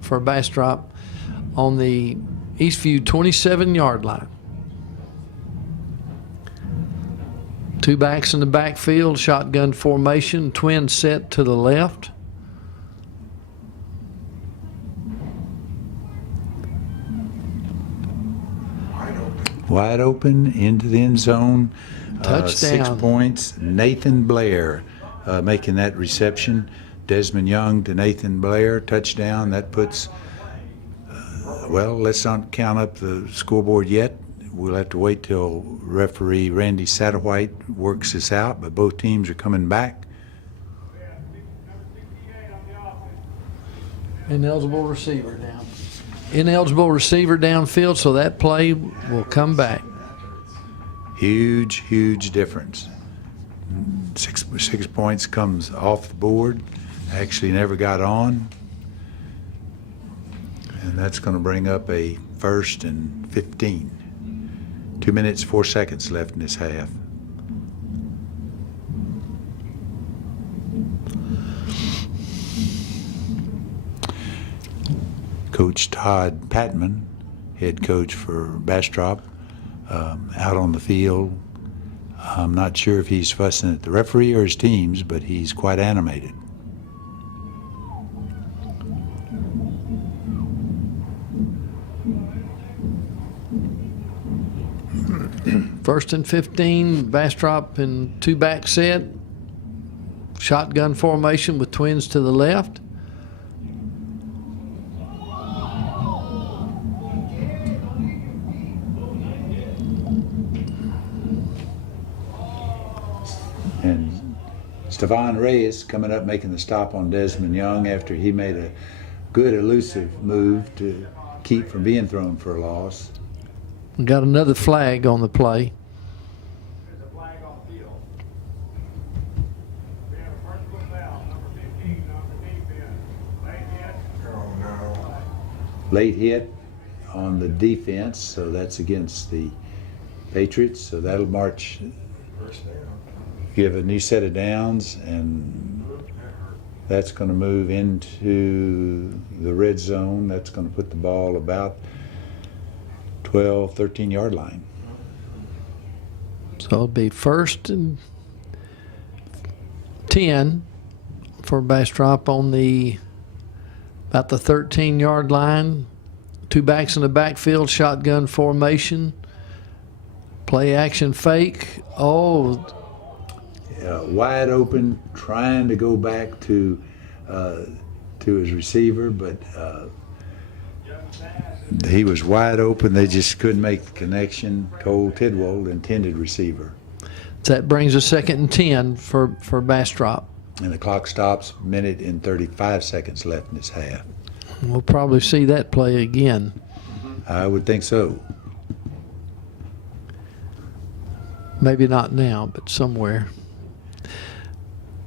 Bastrop on the EastView 27-yard line. 2 backs in the backfield, shotgun formation, twin set to the left. Wide open into the end zone. Touchdown. 6 points. Nathan Blair making that reception. Desmond Young to Nathan Blair, touchdown. That puts, well, let's not count up the scoreboard yet. We'll have to wait till referee Randy Satterwhite works this out, but both teams are coming back. Ineligible receiver down. Ineligible receiver downfield, so that play will come back. Huge difference. 6 points comes off the board. Actually never got on. And that's going to bring up a 1st and 15. 2 minutes, 4 seconds left in this half. Coach Todd Patman, head coach for Bastrop, out on the field. I'm not sure if he's fussing at the referee or his teams, but he's quite animated. First and 15, Bastrop in 2 back set. Shotgun formation with twins to the left. And Stevan Reyes coming up making the stop on Desmond Young after he made a good elusive move to keep from being thrown for a loss. We got another flag on the play. There's a flag on the field. We have a personal foul, number 15 on the defense. Late hit. Oh, no. Late hit on the defense, so that's against the Patriots, so that'll march, First down. give a new set of downs, and that's going to move into the red zone. That's going to put the ball about 12, 13-yard line. So it'll be 1st and 10 for Bastrop on about the 13-yard line. 2 backs in the backfield, shotgun formation. Play action fake. Oh, Wide open, trying to go back to his receiver, but he was wide open. They just couldn't make the connection. Cole Tidwell, intended receiver. that brings us 2nd and 10 for Bastrop. And the clock stops, minute and 35 seconds left in this half. We'll probably see that play again. I would think so. Maybe not now, but somewhere.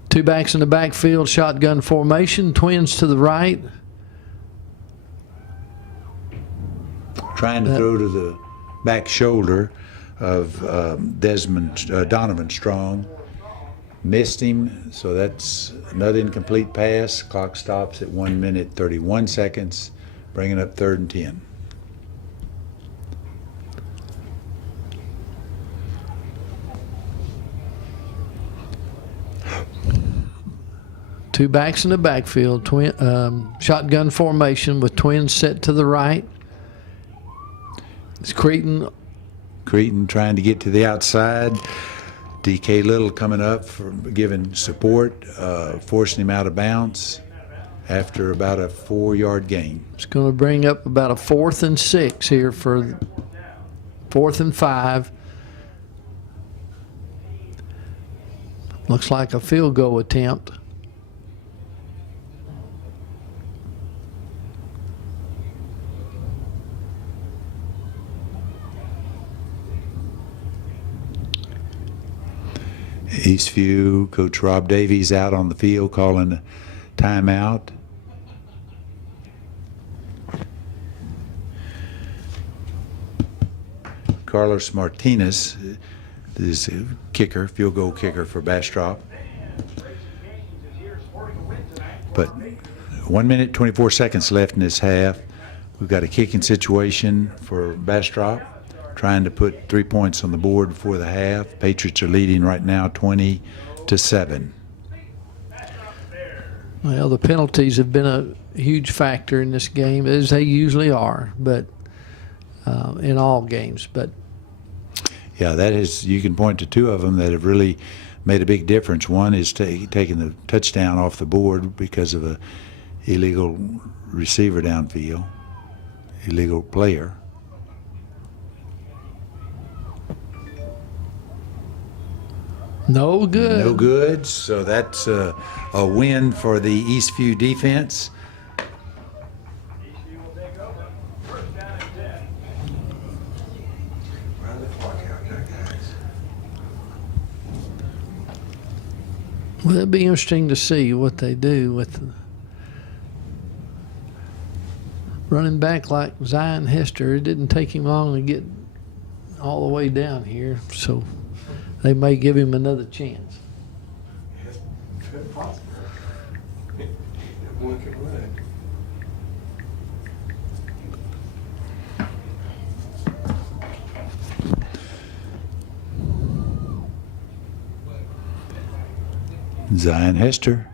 2 backs in the backfield, shotgun formation, twins to the right. Trying to throw to the back shoulder of Donovan Strong. Missed him, so that's another incomplete pass. Clock stops at 1 minute 31 seconds, bringing up 3rd and 10. Two backs in the backfield, shotgun formation with twins set to the right. It's Creighton Trying to get to the outside. DK Little coming up for giving support, forcing him out of bounds after about a 4-yard gain. It's going to bring up about a 4th and 6 here for 4th and 5. Looks like a field goal attempt. Eastview, Coach Rob Davies out on the field calling a timeout. Carlos Martinez is a kicker, field goal kicker for Bastrop. But 1 minute, 24 seconds left in this half. We've got a kicking situation for Bastrop, trying to put 3 points on the board before the half. Patriots are leading right now 20-7. Well, the penalties have been a huge factor in this game, as they usually are, but in all games. But yeah, that is, you can point to 2 of them that have really made a big difference. One is taking the touchdown off the board because of a illegal receiver downfield, illegal player. no good. No good, so that's a win for the Eastview defense. EastView will take over. 1st down and 10. Run the clock out there, guys. Well, it'll be interesting to see what they do with the running back like Zion Hester. It didn't take him long to get all the way down here, so they may give him another chance. It's good possible. One can run. Zion Hester.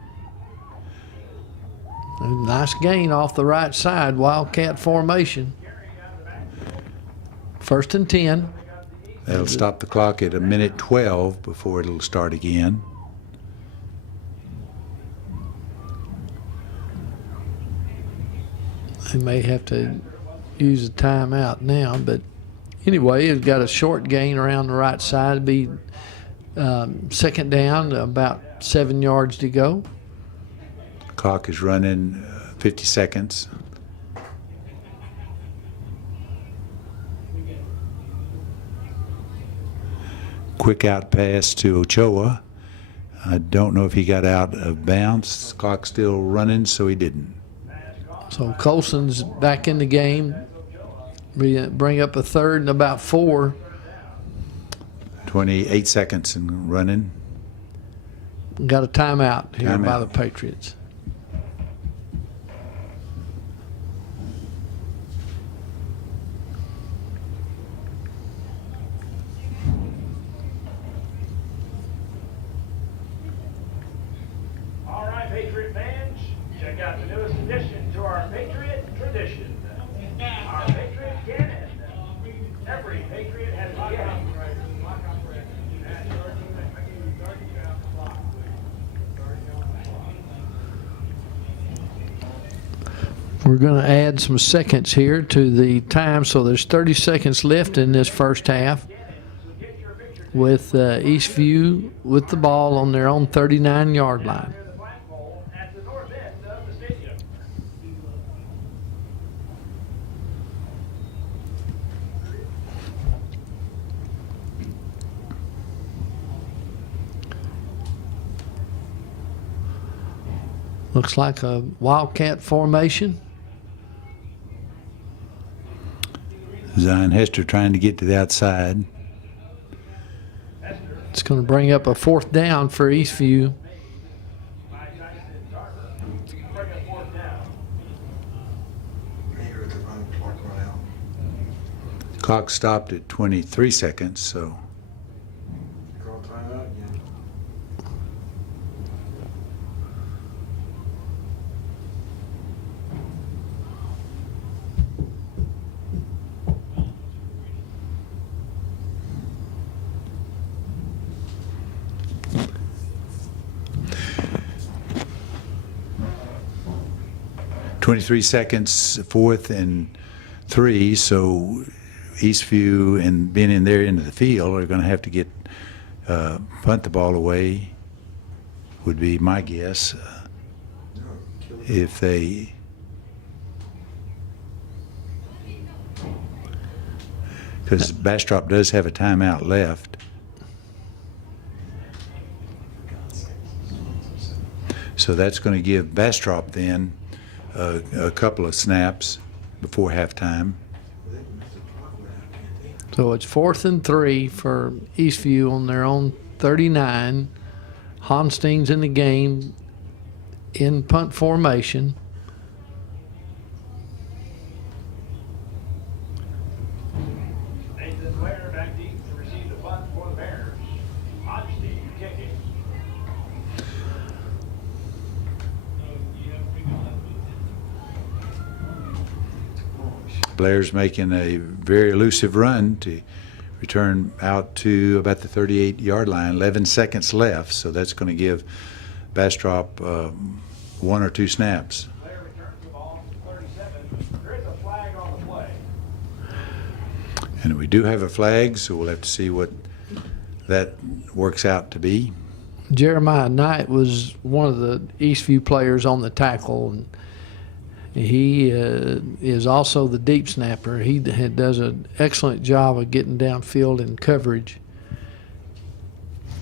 A nice gain off the right side, Wildcat formation. 1st and 10. That'll stop the clock at 1 minute 12 before it'll start again. They may have to use a timeout now, but anyway, it's got a short gain around the right side. It'll be 2nd down, about 7 yards to go. Clock is running 50 seconds. Quick out pass to Ochoa. I don't know if he got out of bounds. Clock's still running, so he didn't. So Colson's back in the game. Bring up a 3rd and about 4. 28 seconds and running. Got a timeout here by Timeout. the Patriots. All right, Patriot fans, check out the newest addition to our Patriot tradition. Our Patriot Cannon. Every Patriot has a cannon. We're going to add some seconds here to the time, so there's 30 seconds left in this first half with Eastview with the ball on their own 39-yard line. Near the flagpole at the north end of the stadium. Looks like a Wildcat formation. Zion Hester trying to get to the outside. It's going to bring up a 4th down for Eastview. By Tyson Tarver. Bring a fourth down. Later, the run clock run out. Clock stopped at 23 seconds, so Call timeout again. .23 seconds, 4th and 3, so Eastview and being in their end of the field are going to have to get punt the ball away, would be my guess, No, kill it. if they because Bastrop does have a timeout left. So that's going to give Bastrop then a couple of snaps before halftime. They can mess the clock without, can't they? So it's 4th and 3 for Eastview on their own 39. Honstein's in the game in punt formation. Nathan Blair back deep to receive the punt for the Bears. Hodgson kicking. Blair's making a very elusive run to return out to about the 38-yard line. 11 seconds left, so that's going to give Bastrop 1 or 2 snaps. Blair returns the ball to 37. There is a flag on the play. And we do have a flag, so we'll have to see what that works out to be. Jeremiah Knight was one of the Eastview players on the tackle, and he is also the deep snapper. He does an excellent job of getting downfield in coverage.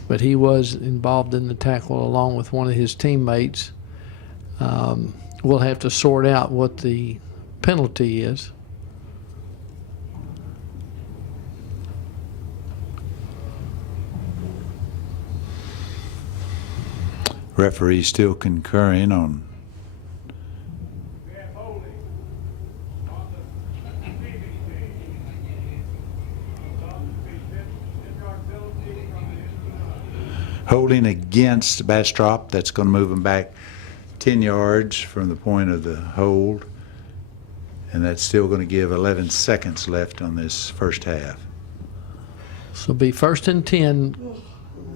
But he was involved in the tackle along with one of his teammates. We'll have to sort out what the penalty is. Referee still concurring on. We have holding on the PBC. Holding against Bastrop. That's going to move them back 10 yards from the point of the hold. And that's still going to give 11 seconds left on this first half. So it'll be 1st and 10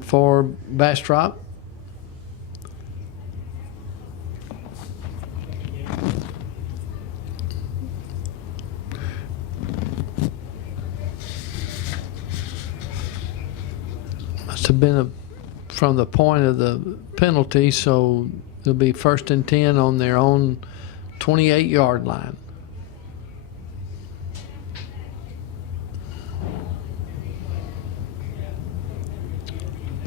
for Bastrop. Must have been from the point of the penalty, so it'll be 1st and 10 on their own 28-yard line.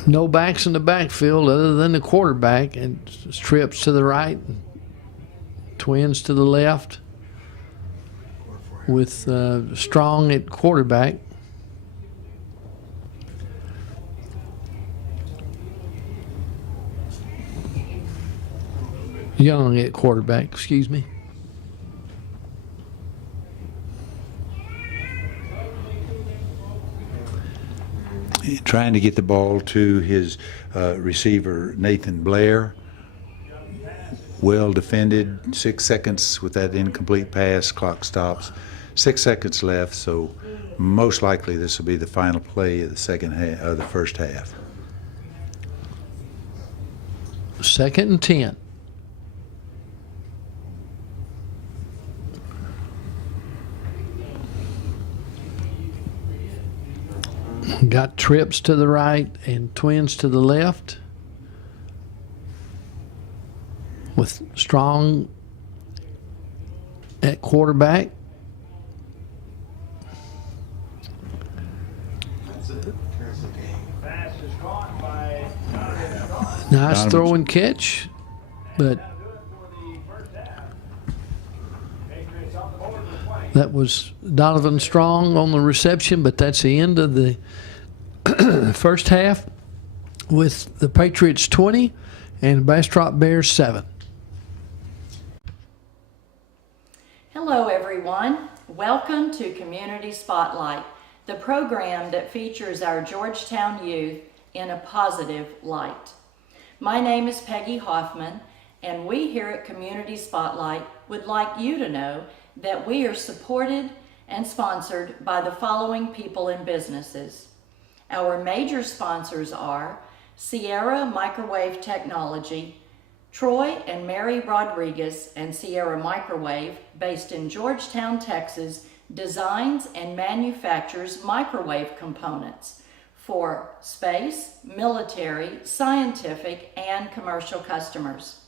No backs in the backfield other than the quarterback, and trips to the right, twins to the left, with Strong at quarterback. Young at quarterback, excuse me. Trying to get the ball to his receiver, Nathan Blair. Well defended. 6 seconds with that incomplete pass. Clock stops. 6 seconds left, so most likely this will be the final play of the second half, of the first half. 2nd and 10. Got trips to the right and twins to the left, with Strong at quarterback. That's it. There's the game. Pass is caught by Donovan Strong. Nice Donovan. throw and catch, but That'll do it for the first half. Patriots on the board with 20. that was Donovan Strong on the reception, but that's the end of the first half. with the Patriots 20 and Bastrop Bears 7. Hello, everyone. Welcome to Community Spotlight, the program that features our Georgetown youth in a positive light. My name is Peggy Hoffman, and we here at Community Spotlight would like you to know that we are supported and sponsored by the following people and businesses. Our major sponsors are Sierra Microwave Technology, Troy and Mary Rodriguez and Sierra Microwave, based in Georgetown, Texas, designs and manufactures microwave components for space, military, scientific, and commercial customers.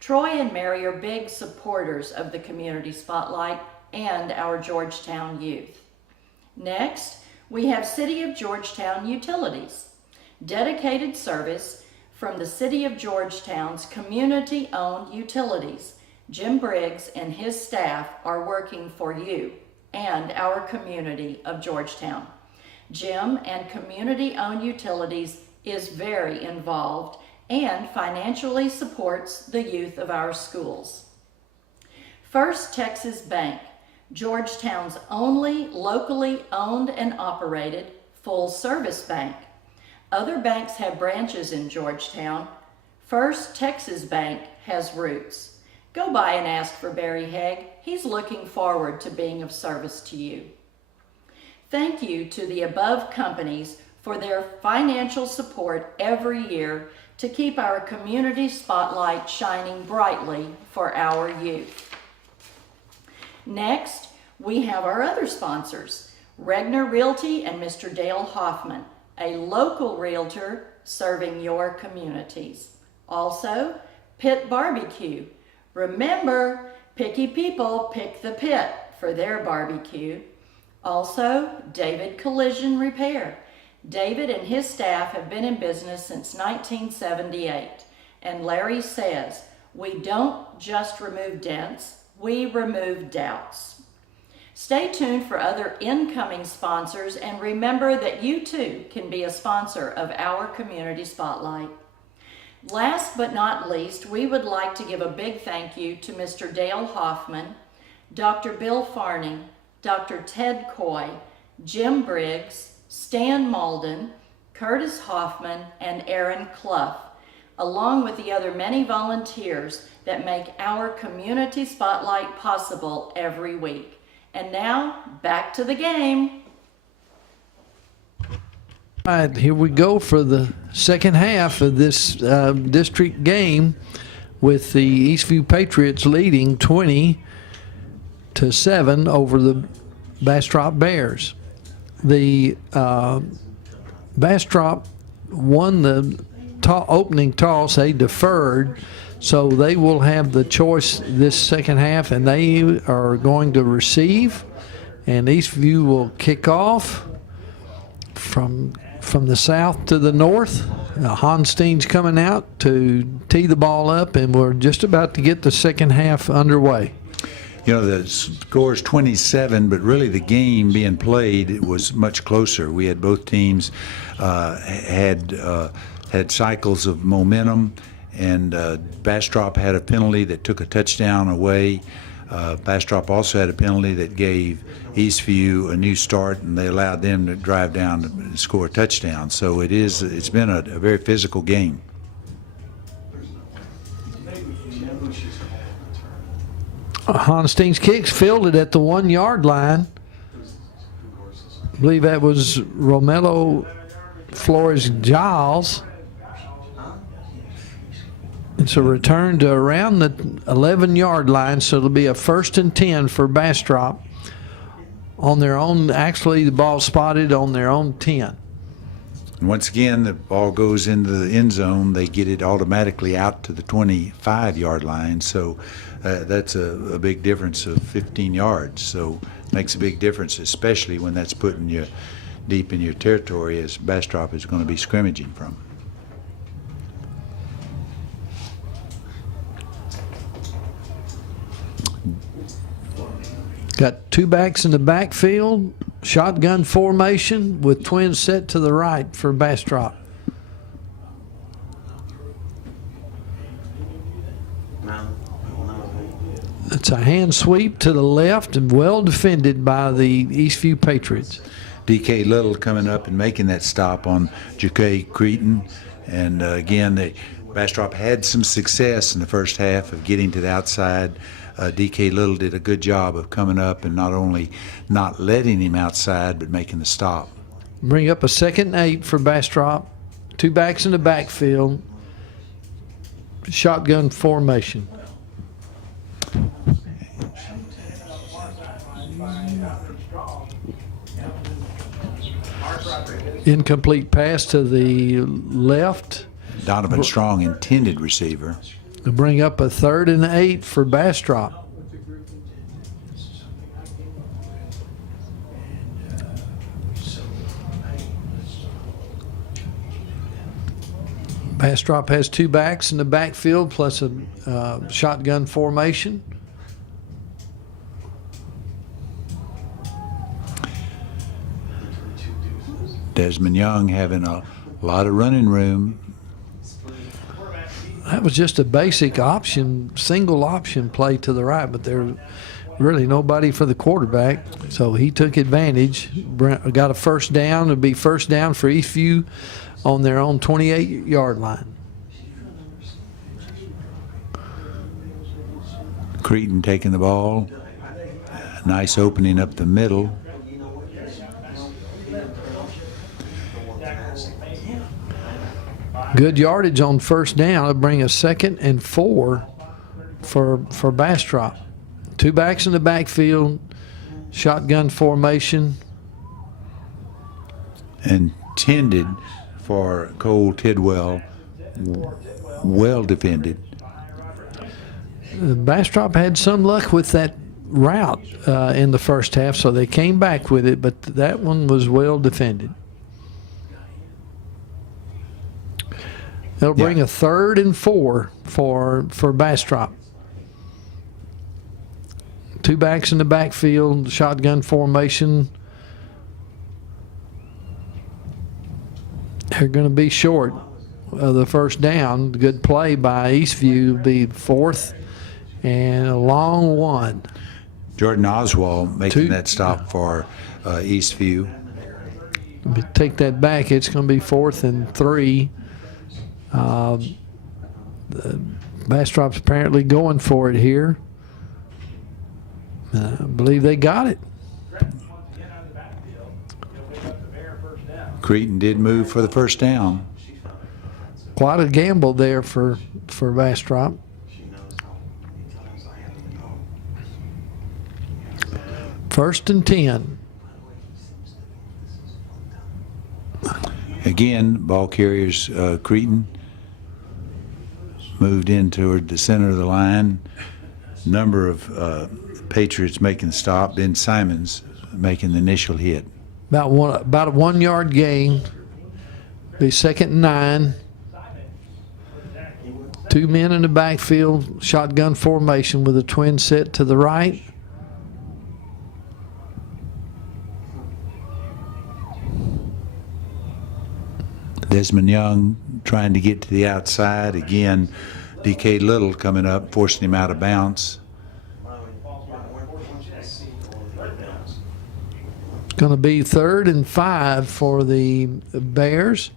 Troy and Mary are big supporters of the Community Spotlight and our Georgetown youth. Next, we have City of Georgetown Utilities, dedicated service from the City of Georgetown's community-owned utilities. Jim Briggs and his staff are working for you and our community of Georgetown. Jim and community-owned utilities is very involved and financially supports the youth of our schools. First Texas Bank, Georgetown's only locally owned and operated full-service bank. Other banks have branches in Georgetown. First Texas Bank has roots. Go by and ask for Barry Hegg. He's looking forward to being of service to you. Thank you to the above companies for their financial support every year to keep our community spotlight shining brightly for our youth. Next, we have our other sponsors, Regner Realty and Mr. Dale Hoffman, a local realtor serving your communities. Also, Pit Barbecue. Remember, picky people pick the pit for their barbecue. Also, David Collision Repair. David and his staff have been in business since 1978. And Larry says, we don't just remove dents, we remove doubts. Stay tuned for other incoming sponsors, and remember that you too can be a sponsor of our Community Spotlight. Last but not least, we would like to give a big thank you to Mr. Dale Hoffman, Dr. Bill Farney, Dr. Ted Coy, Jim Briggs, Stan Malden, Curtis Hoffman, and Aaron Clough, along with the other many volunteers that make our Community Spotlight possible every week. And now, back to the game. All right, here we go for the second half of this district game with the Eastview Patriots leading 20-7 over the Bastrop Bears. The Bastrop won the opening toss. They deferred, so they will have the choice this second half, and they are going to receive, and Eastview will kick off from the south to the north. Honstein's coming out to tee the ball up, and we're just about to get the second half underway. You know, the score's 27, but really the game being played, it was much closer. We had both teams had cycles of momentum, and Bastrop had a penalty that took a touchdown away. Bastrop also had a penalty that gave Eastview a new start, and they allowed them to drive down and score a touchdown. So it's been a very physical game. Honstein's kicks fielded at the 1 yard line. I believe that was Romello Flores Giles. It's a return to around the 11 yard line, so it'll be a 1st and 10 for Bastrop on their own. Actually, the ball spotted on their own 10. And once again, the ball goes into the end zone. They get it automatically out to the 25 yard line. So that's a big difference of 15 yards. So makes a big difference, especially when that's putting you deep in your territory, as Bastrop is going to be scrimmaging from. Got two backs in the backfield, shotgun formation with twins set to the right for Bastrop. It's a hand sweep to the left and well defended by the Eastview Patriots. DK Little coming up and making that stop on Ja'Kay Cretin. And again, Bastrop had some success in the first half of getting to the outside. DK Little did a good job of coming up and not only not letting him outside, but making the stop. Bring up a 2nd and 8 for Bastrop. 2 backs in the backfield. Shotgun formation. Incomplete pass to the left. Donovan Strong, intended receiver. To bring up a 3rd and 8 for Bastrop. Bastrop has 2 backs in the backfield plus a shotgun formation. Desmond Young having a lot of running room. That was just a basic option, single option play to the right, but there really nobody for the quarterback, so he took advantage. Got a first down. It'll be first down for Eastview on their own 28-yard line. Cretin taking the ball. Nice opening up the middle. Good yardage on first down. It'll bring a 2nd and 4 for Bastrop. 2 backs in the backfield, shotgun formation. Intended for Cole Tidwell, well defended. Bastrop had some luck with that route in the first half, so they came back with it, but that one was well defended. It'll bring a 3rd and 4 for Bastrop. 2 backs in the backfield, shotgun formation. They're going to be short of the first down. Good play by Eastview. Will be 4th and a long one. Jordan Oswald making 2. that stop for Eastview. Let me take that back. It's going to be 4th and 3. Bastrop's apparently going for it here. I believe they got it. Cretin did move for the first down. Quite a gamble there for Bastrop. First and 10. Again, ball carriers Cretin moved in toward the center of the line. Number of Patriots making the stop. Ben Simons making the initial hit. About a 1 yard gain. Be 2nd and 9. 2 men in the backfield, shotgun formation with a twin set to the right. Desmond Young trying to get to the outside. Again, DK Little coming up, forcing him out of bounds. It's going to be 3rd and 5 for the Bears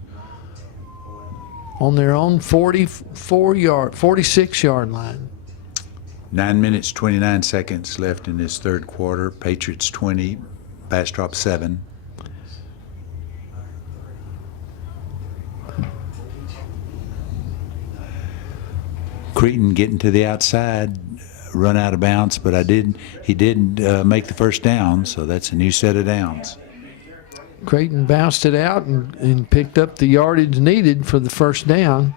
on their own 46-yard line. 9 minutes, 29 seconds left in this third quarter. Patriots 20, Bastrop 7. Cretin getting to the outside, run out of bounds, but he did make the first down, so that's a new set of downs. Creighton bounced it out and picked up the yardage needed for the first down.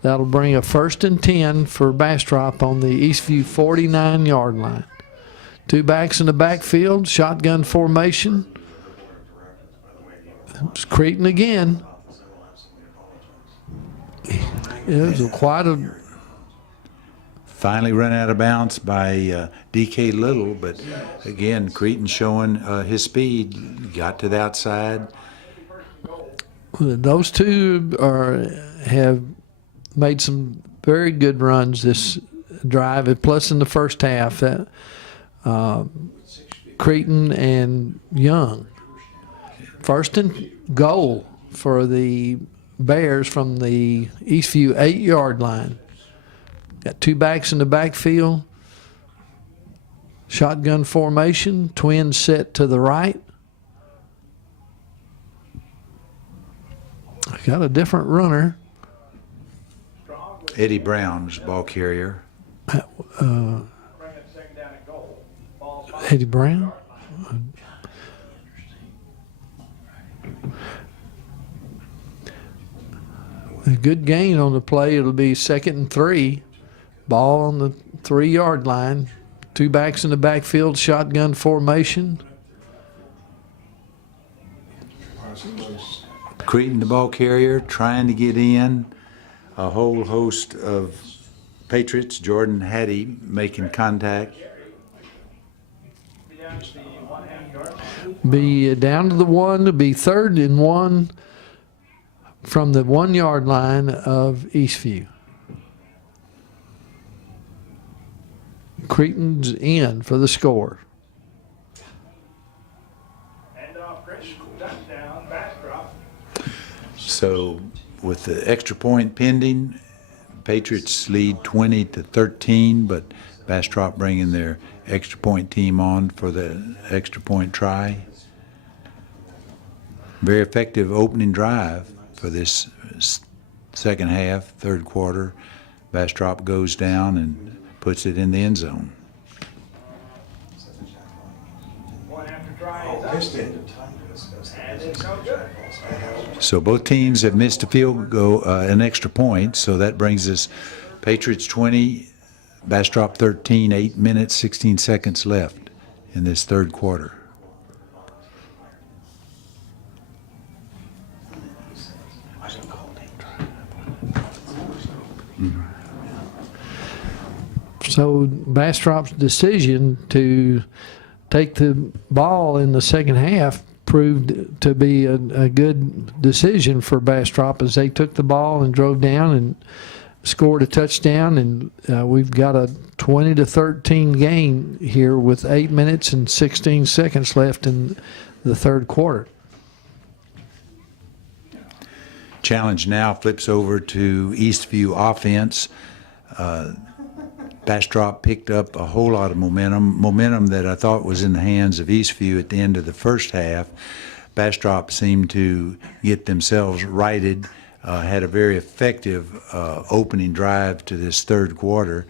That'll bring a 1st and 10 for Bastrop on the Eastview 49-yard line. 2 backs in the backfield, shotgun formation. It's Creighton again. It was quite a... Finally run out of bounds by DK Little, but again, Cretin showing his speed. Got to the outside. Those two have made some very good runs drive, plus in the first half. Creighton and Young. First and goal for the Bears from the EastView 8-yard line. Got two backs in the backfield. Shotgun formation, twins set to the right. I got a different runner. Eddie Brown's ball carrier. Bring it second down and goal. Ball's Eddie Brown. A good gain on the play. It'll be 2nd and 3. Ball on the 3-yard line. Two backs in the backfield, shotgun formation. Creighton, the ball carrier, trying to get in. A whole host of Patriots. Jordan Hattie making contact. Be down to the 1 to be 3rd and 1 from the 1-yard line of EastView. Creighton's in for the score. End off Chris. Touchdown, Bastrop. So with the extra point pending, Patriots lead 20-13, but Bastrop bringing their extra point team on for the extra point try. Very effective opening drive for this second half, third quarter. Bastrop goes down and puts it in the end zone. One after try is up. And it's no good. So both teams have missed a field goal, an extra point. So that brings us Patriots 20, Bastrop 13, 8 minutes, 16 seconds left in this third quarter. So Bastrop's decision to take the ball in the second half proved to be a good decision for Bastrop as they took the ball and drove down and scored a touchdown, and we've got a 20-13 game here with 8 minutes and 16 seconds left in the third quarter. Challenge now flips over to EastView offense. Bastrop picked up a whole lot of momentum that I thought was in the hands of EastView at the end of the first half. Bastrop seemed to get themselves righted, had a very effective opening drive to this third quarter,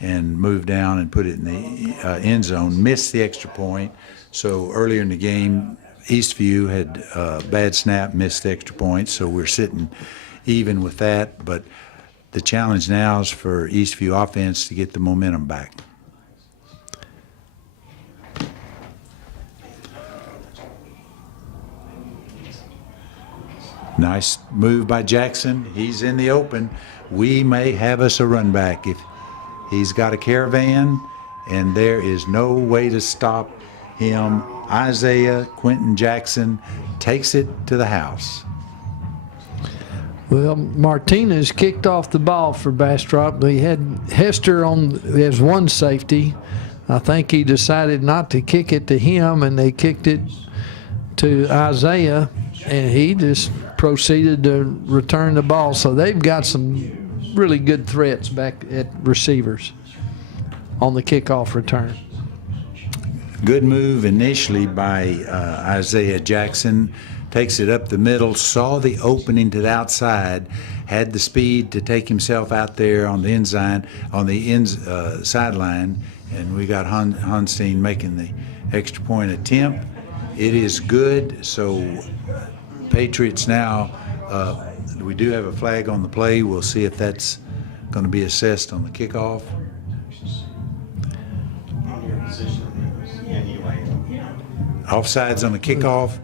and moved down and put it in the end zone, missed the extra point. So earlier in the game, EastView had a bad snap, missed the extra point, so we're sitting even with that. But the challenge now is for EastView offense to get the momentum back. Nice move by Jackson. He's in the open. We may have us a run back. If he's got a caravan, and there is no way to stop him. Isaiah Quentin Jackson takes it to the house. Well, Martinez kicked off the ball for Bastrop. They had Hester on as one safety. I think he decided not to kick it to him, and they kicked it to Isaiah, and he just proceeded to return the ball. So they've got some really good threats back at receivers on the kickoff return. Good move initially by Isaiah Jackson. Takes it up the middle, saw the opening to the outside, had the speed to take himself out there on the sideline, and we got Hunstein making the extra point attempt. It is good. So Patriots now, we do have a flag on the play. We'll see if that's going to be assessed on the kickoff. Offsides on the kickoff.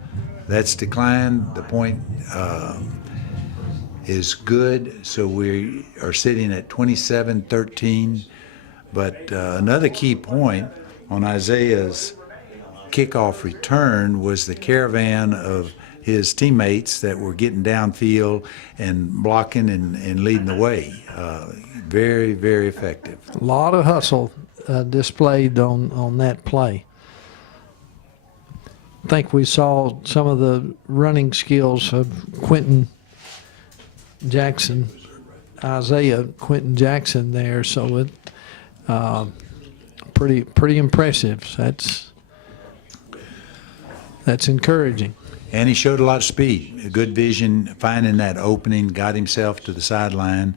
That's declined. The point is good, so we are sitting at 27-13. But another key point on Isaiah's kickoff return was the caravan of his teammates that were getting downfield and blocking and leading the way. Very, very effective. A lot of hustle displayed on that play. I think we saw some of the running skills of Quentin Jackson, Isaiah Quentin Jackson there, so it pretty impressive. That's encouraging. And he showed a lot of speed, good vision, finding that opening, got himself to the sideline,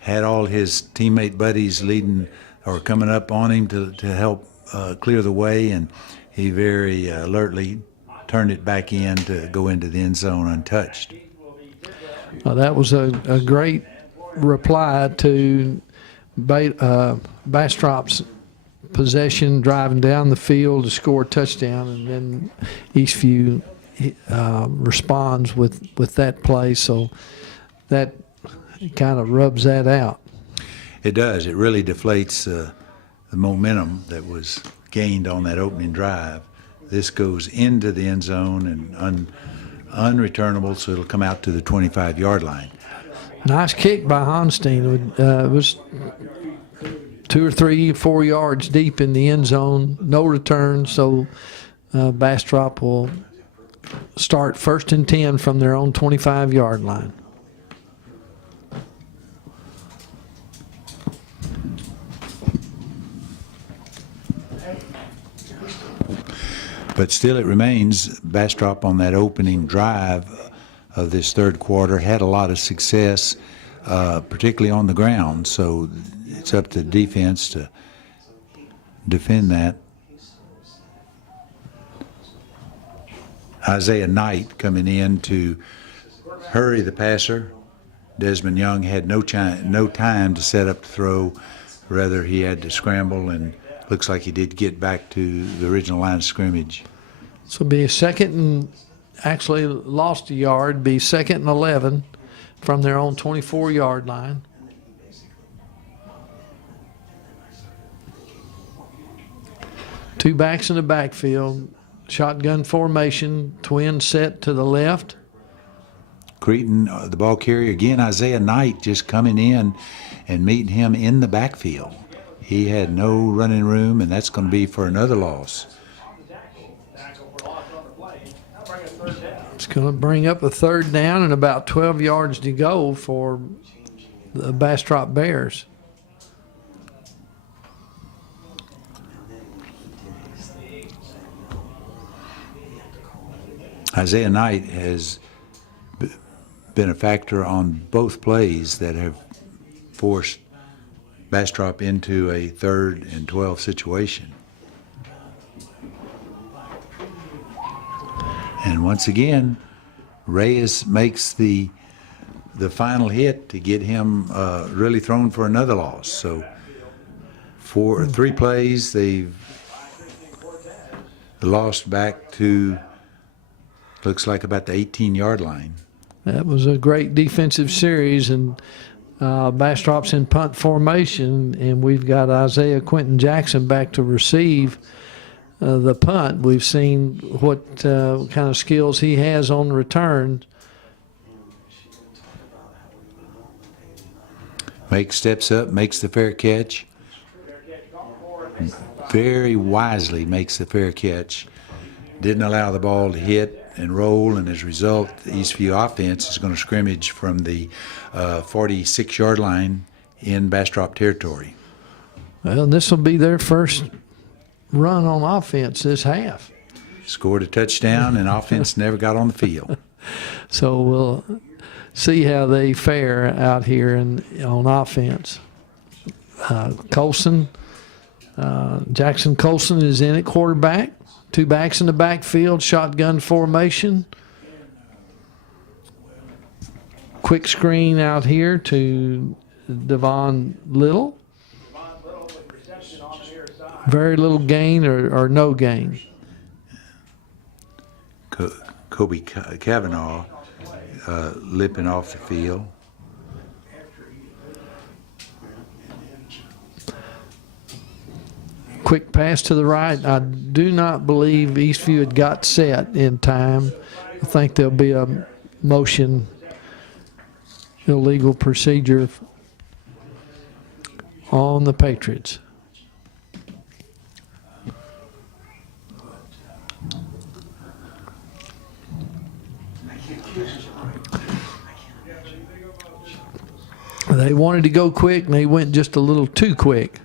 had all his teammate buddies leading or coming up on him to help clear the way, and he very alertly turned it back in to go into the end zone untouched. Well, that was a great reply to Bastrop's possession, driving down the field to score a touchdown, and then EastView responds with that play, so that kind of rubs that out. It does. It really deflates the momentum that was gained on that opening drive. This goes into the end zone and unreturnable, so it'll come out to the 25-yard line. Nice kick by Honstein. It was 2 or 3, 4 yards deep in the end zone, no return, so Bastrop will start 1st and 10 from their own 25-yard line. But still it remains, Bastrop on that opening drive of this third quarter had a lot of success, particularly on the ground. So it's up to the defense to defend that. Isaiah Knight coming in to hurry the passer. Desmond Young had no time to set up the throw. Rather, he had to scramble, and looks like he did get back to the original line of scrimmage. So it'll be a second and actually lost a yard, be 2nd and 11 from their own 24-yard line. Two backs in the backfield, shotgun formation, twin set to the left. Creighton, the ball carrier, again, Isaiah Knight just coming in and meeting him in the backfield. He had no running room, and that's going to be for another loss. It's going to bring up a 3rd down and about 12 yards to go for the Bastrop Bears. Isaiah Knight has been a factor on both plays that have forced Bastrop into a 3rd and 12 situation. And once again, Reyes makes the final hit to get him really thrown for another loss. So 3 plays, they've lost back to, looks like about the 18-yard line. That was a great defensive series, and Bastrop's in punt formation, and we've got Isaiah Quentin Jackson back to receive the punt. We've seen what kind of skills he has on the return. Steps up, makes the fair catch. Very wisely makes the fair catch. Didn't allow the ball to hit and roll, and as a result, the EastView offense is going to scrimmage from the 46-yard line in Bastrop territory. Well, this will be their first run on offense this half. Scored a touchdown, and offense never got on the field. So we'll see how they fare out here on offense. Jackson Colson is in at quarterback. 2 backs in the backfield, shotgun formation. Quick screen out here to Devon Little. Very little gain or no gain. Kobe Kavanaugh limping off the field. Quick pass to the right. I do not believe EastView had got set in time. I think there'll be a motion, illegal procedure on the Patriots. They wanted to go quick, and they went just a little too quick.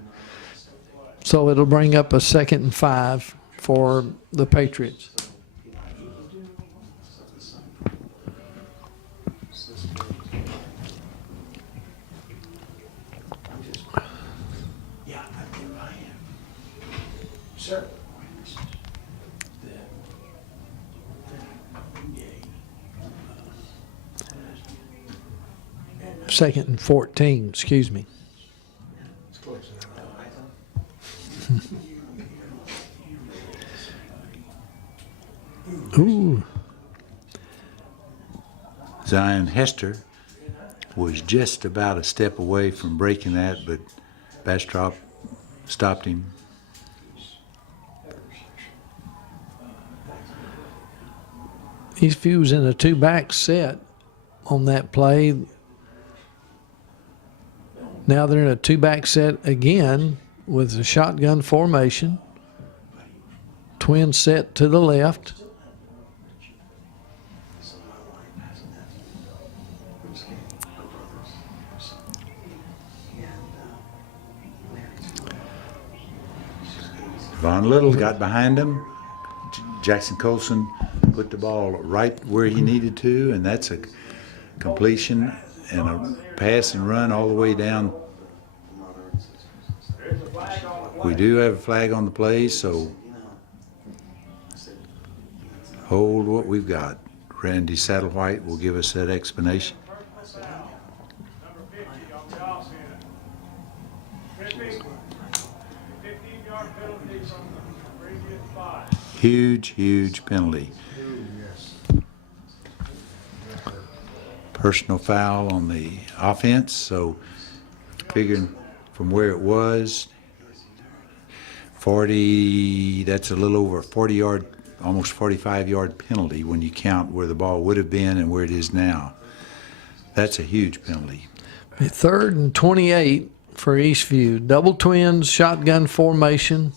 So it'll bring up a 2nd and 5 for the Patriots. Sir. 2nd and 14, excuse me. Ooh. Zion Hester was just about a step away from breaking that, but Bastrop stopped him. EastView was in a 2-back set on that play. Now they're in a 2-back set again with a shotgun formation. Twin set to the left. Von Little got behind him. Jackson Colson put the ball right where he needed to, and that's a completion and a pass and run all the way down. We do have a flag on the play, so hold what we've got. Randy Satterwhite will give us that explanation. Number 50 on the offense. 15-yard penalty from the previous 5. Huge penalty. Personal foul on the offense, so figuring from where it was, 40, that's a little over a 40-yard, almost 45-yard penalty when you count where the ball would have been and where it is now. That's a huge penalty. 3rd and 28 for EastView. Double twins, shotgun formation.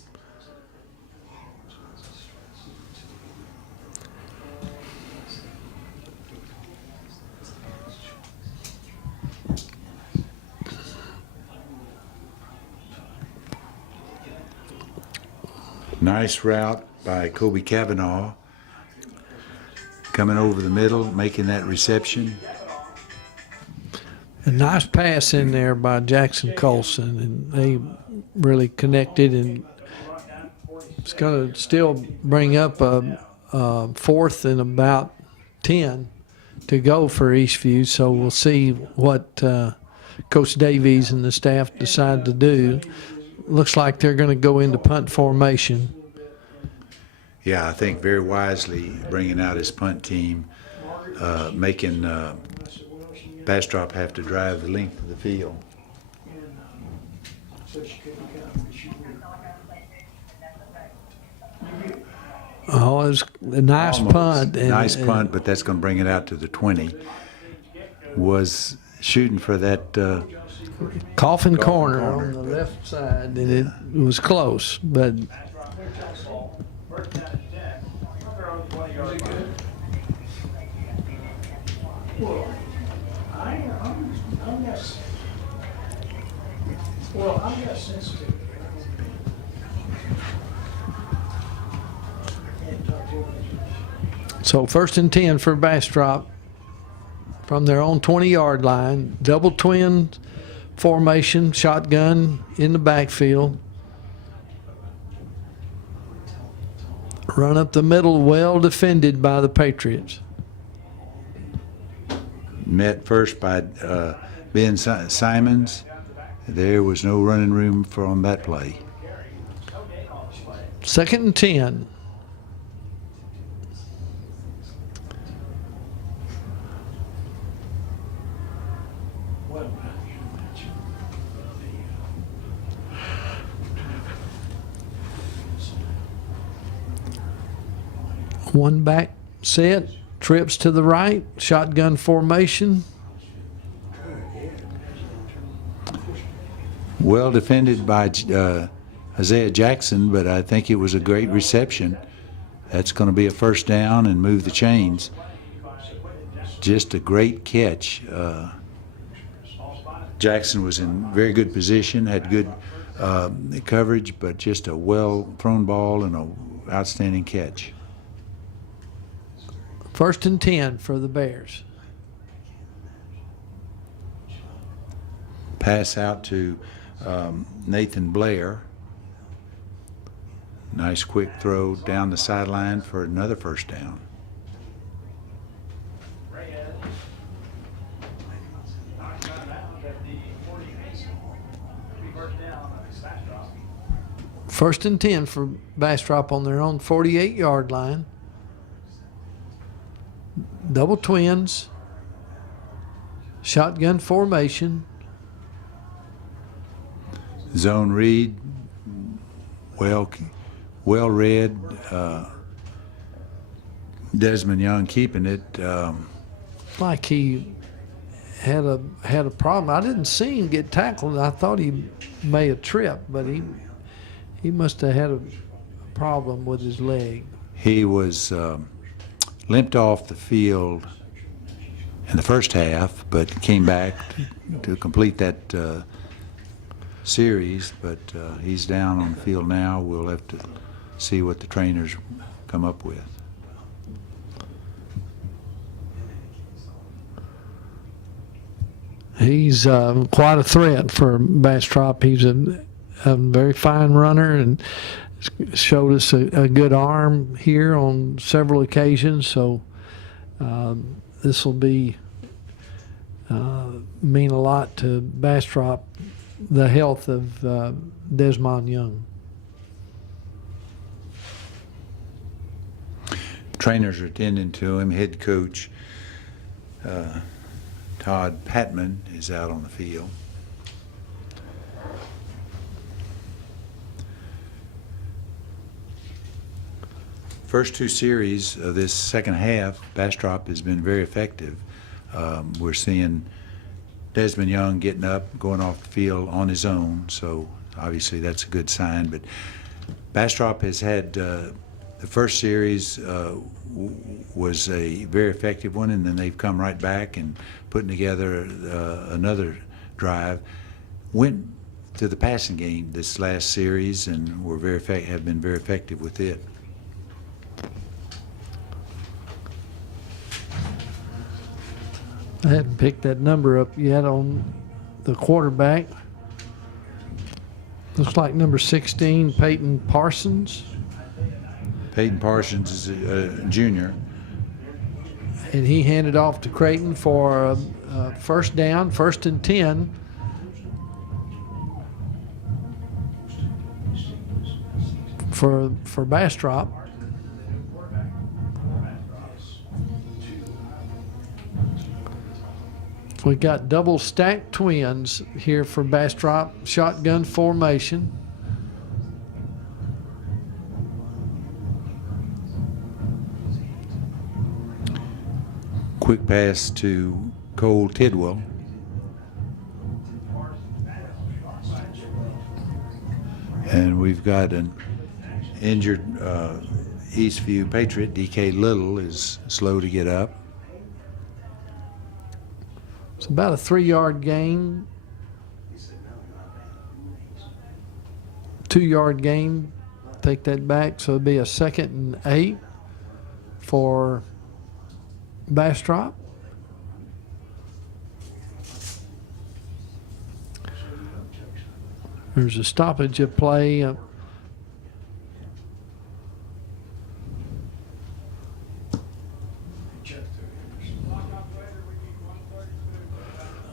Nice route by Kobe Cavanaugh, coming over the middle, making that reception. A nice pass in there by Jackson Colson, and they really connected, and it's going to still bring up a 4th and about 10 to go for Eastview, so we'll see what Coach Davies and the staff decide to do. Looks like they're going to go into punt formation. Yeah, I think very wisely bringing out his punt team, making Bastrop have to drive the length of the field. Oh, it was a nice Almost. punt. Nice punt, but that's going to bring it out to the 20. Was shooting for that Coffin corner on the left side, and it was close, but I'm not sensitive. so 1st and 10 for Bastrop from their own 20-yard line. Double twin formation, shotgun in the backfield. Run up the middle, well defended by the Patriots. met first by Ben Simons. There was no running room from that play. 2nd and 10. One back set, Trips to the right, shotgun formation. Well defended by Isaiah Jackson, but I think it was a great reception. That's going to be a first down and move the chains. Just a great catch. Jackson was in very good position, had good coverage, but just a well-thrown ball and an outstanding catch. 1st and 10 for the Bears. Pass out to Nathan Blair. Nice quick throw down the sideline for another first down. First 1st down, and 10 for Bastrop on their own 48-yard line. Double twins. Shotgun formation. Zone read, well read. Desmond Young keeping it. Like he had a problem. I didn't see him get tackled. I thought he may have tripped, but he must have had a problem with his leg. He was limped off the field in the first half, but came back to complete that series. But he's down on the field now. We'll have to see what the trainers come up with. He's quite a threat for Bastrop. He's a very fine runner and showed us a good arm here on several occasions. So this will be mean a lot to Bastrop, the health of Desmond Young. Trainers are attending to him. Head coach Todd Patman is out on the field. First two series of this second half, Bastrop has been very effective. We're seeing Desmond Young getting up, going off the field on his own, so obviously that's a good sign. But Bastrop has had the first series was a very effective one, and then they've come right back and putting together another drive. Went to the passing game this last series, and have been very effective with it. I hadn't picked that number up yet on the quarterback. Looks like number 16, Peyton Parsons. Peyton Parsons is a junior. And he handed off to Creighton for a first down, 1st and 10. For Bastrop. We got double stacked twins here for Bastrop, shotgun formation. Quick pass to Cole Tidwell. And we've got an injured EastView Patriot. DK Little is slow to get up. It's about a 3-yard gain. 2-yard gain. Take that back. So it'll be a 2nd and 8 for Bastrop. There's a stoppage of play.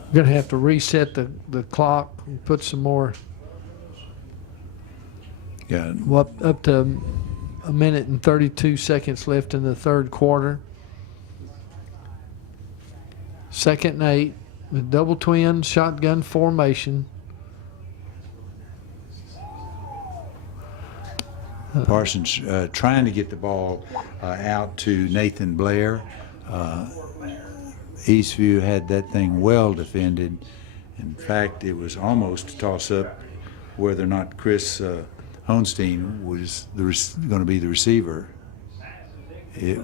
We're going to have to reset the clock and put some more, up to a minute and 32 seconds left in the third quarter. 2nd and 8 with double twin shotgun formation. Parsons trying to get the ball out to Nathan Blair. Eastview had that thing well defended. In fact, it was almost a toss-up whether or not Chris Honstein was going to be the receiver. It,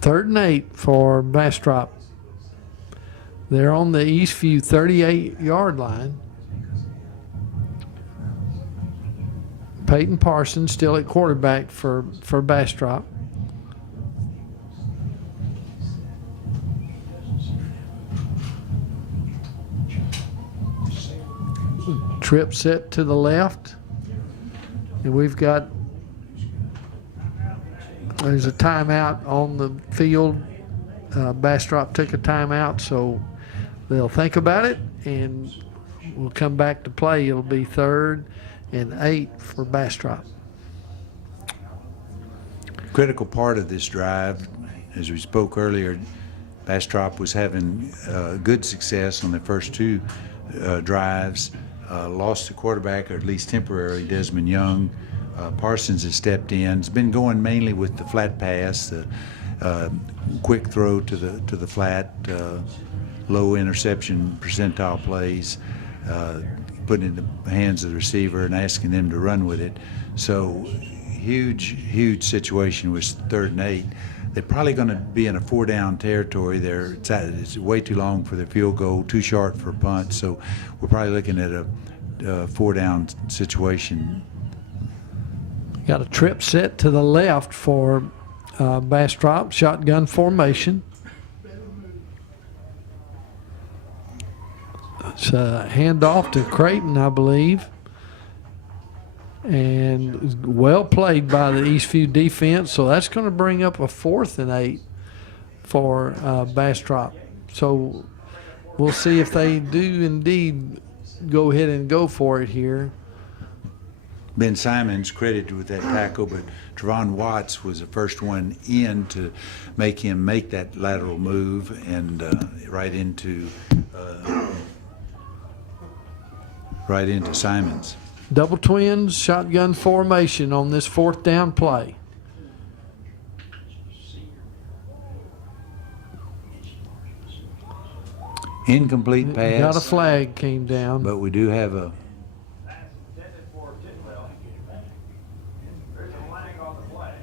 Third and 8 for Bastrop. They're on the Eastview 38-yard line. Peyton Parsons still at quarterback for Bastrop. Trip set to the left. And we've got, there's a timeout on the field. Bastrop took a timeout, so they'll think about it and we'll come back to play. It'll be 3rd and 8 for Bastrop. critical part of this drive, as we spoke earlier, Bastrop was having good success on the first 2 drives. Lost the quarterback, or at least temporarily, Desmond Young. Parsons has stepped in. It's been going mainly with the flat pass, the quick throw to the flat, low interception percentile plays, putting it in the hands of the receiver and asking them to run with it. So huge situation with 3rd and 8. They're probably going to be in a 4-down territory there. It's way too long for their field goal, too short for a punt. So we're probably looking at a 4-down situation. Got a trip set to the left for Bastrop, shotgun formation. It's a handoff to Creighton, I believe. And well played by the Eastview defense. So that's going to bring up a 4th and 8 for Bastrop. So we'll see if they do indeed go ahead and go for it here. Ben Simons credited with that tackle, but Trevon Watts was the first one in to make him make that lateral move and right into Simons. Double twins, shotgun formation on this 4th down play. Incomplete pass. Got a flag came down. But we do have a There's a flag on the play.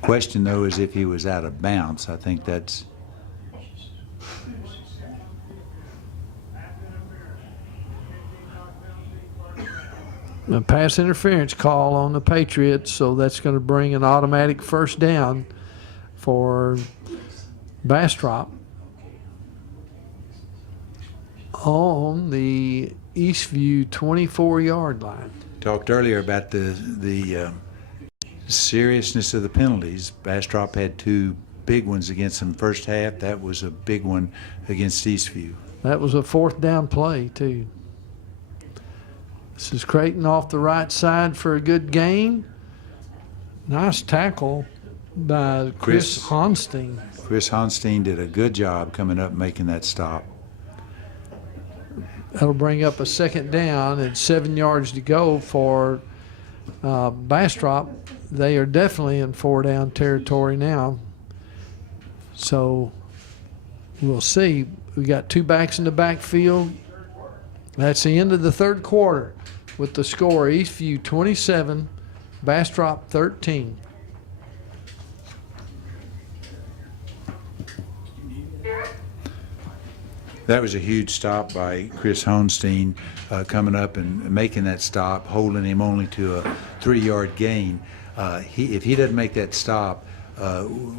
question, though, is if he was out of bounds. I think that's a pass interference call on the Patriots, so that's going to bring an automatic 1st down for Bastrop on the Eastview 24-yard line. talked earlier about the seriousness of the penalties. Bastrop had 2 big ones against them first half. That was a big one against Eastview. That was a 4th down play, too. This is Creighton off the right side for a good gain. Nice tackle by Chris Honstein. Chris Honstein did a good job coming up making that stop. That'll bring up a 2nd down and 7 yards to go for Bastrop. They are definitely in 4-down territory now. So we'll see. We got 2 backs in the backfield. That's the end of the 3rd quarter with the score Eastview 27, Bastrop 13. That was a huge stop by Chris Honstein, coming up and making that stop, holding him only to a 3-yard gain. If he doesn't make that stop,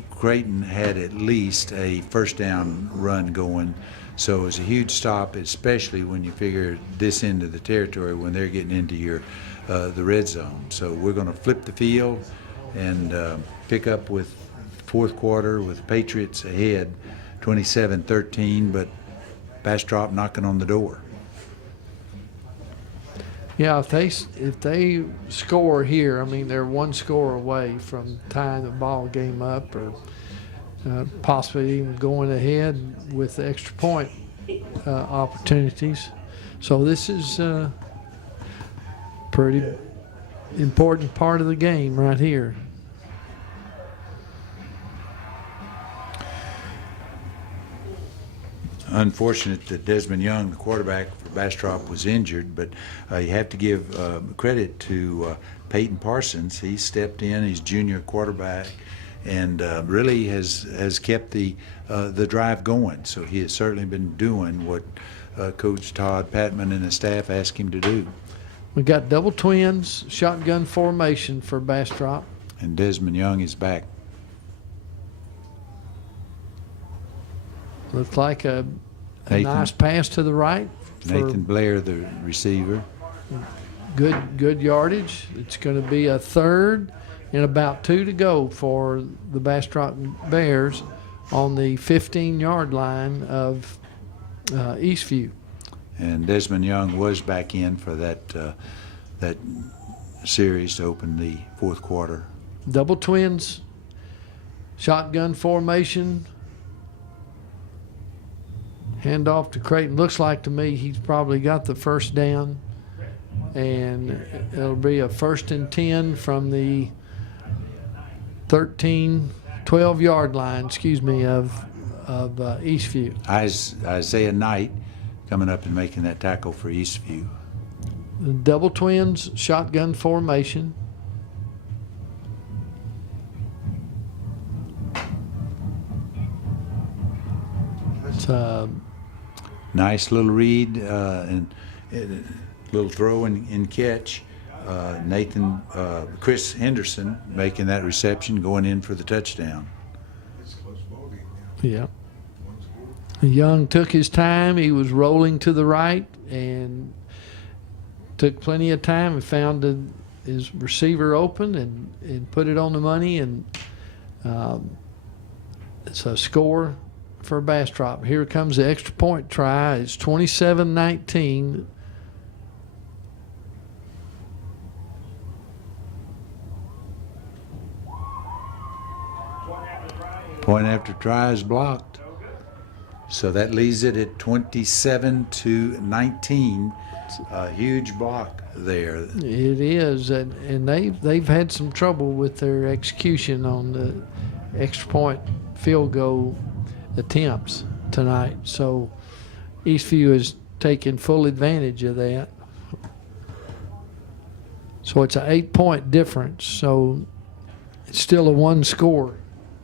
Creighton had at least a 1st down run going. So it was a huge stop, especially when you figure this end of the territory when they're getting into the red zone. So we're going to flip the field and pick up with 4th quarter with Patriots ahead, 27-13, but Bastrop knocking on the door. Yeah, if they score here, I mean, they're 1 score away from tying the ball game up or possibly even going ahead with the extra point. opportunities. So this is a pretty important part of the game right here. Unfortunate that Desmond Young, the quarterback for Bastrop, was injured, but you have to give credit to Peyton Parsons. He stepped in, he's junior quarterback, and really has kept the drive going. So he has certainly been doing what Coach Todd Patman and the staff asked him to do. We got double twins, shotgun formation for Bastrop. And Desmond Young is back. Looks like a Nathan- nice pass to the right. For Nathan Blair, the receiver. good yardage. It's going to be a third and about 2 to go for the Bastrop Bears on the 15-yard line of EastView. And Desmond Young was back in for that series to open the fourth quarter. Double twins, shotgun formation. Hand off to Creighton. Looks like to me he's probably got the first down. And it'll be a 1st and 10 from the 12-yard line, of EastView. Isaiah Knight coming up and making that tackle for EastView. The double twins, shotgun formation. It's Nice little read and little throw and catch. Chris Henderson making that reception, going in for the touchdown. It's a close ball game now. yeah. One score. Young took his time. He was rolling to the right and took plenty of time and found his receiver open and put it on the money. And it's a score for Bastrop. Here comes the extra point try. It's 27-19. Point after try is blocked. So that leaves it at 27-19. A huge block there. It is, and they've had some trouble with their execution on the extra point field goal attempts tonight. So EastView has taken full advantage of that. So it's an 8-point difference. So it's still a one score.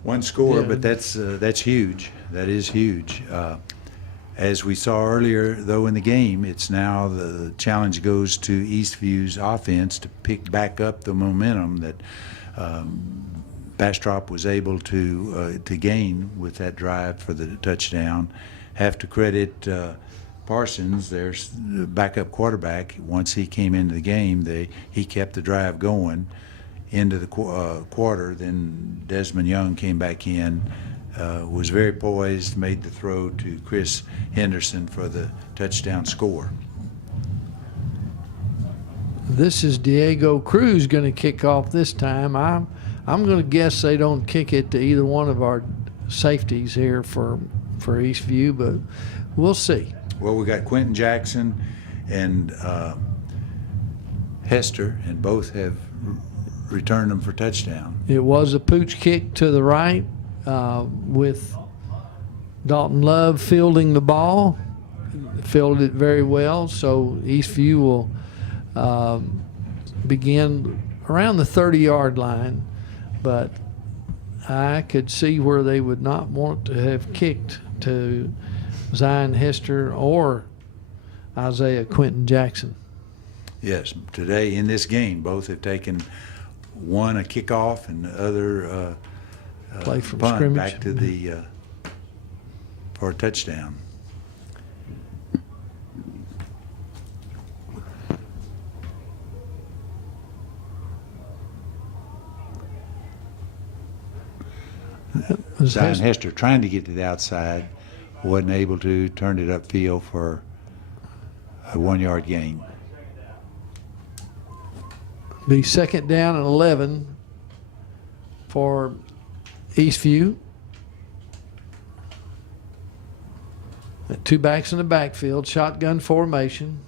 One score, Yeah. but that's huge. That is huge. As we saw earlier, though, in the game, it's now the challenge goes to EastView's offense to pick back up the momentum that Bastrop was able to gain with that drive for the touchdown. Have to credit Parsons, their backup quarterback. Once he came into the game, he kept the drive going into the quarter. Then Desmond Young came back in, was very poised, made the throw to Chris Henderson for the touchdown score. This is Diego Cruz going to kick off this time. I'm going to guess they don't kick it to either one of our safeties here for EastView, but we'll see. Well, we got Quentin Jackson and Hester, and both have returned them for touchdown. It was a pooch kick to the right with Dalton Love fielding the ball. Fielded it very well, so EastView will begin around the 30-yard line, but I could see where they would not want to have kicked to Zion Hester or Isaiah Quentin Jackson. Yes, today in this game, both have taken one a kickoff and the other Play from punt scrimmage. back to the for a touchdown. Was Zion Hester- Hester trying to get to the outside, wasn't able to, turned it upfield for a 1-yard gain. Be second down and 11 for EastView. Two backs in the backfield, shotgun formation.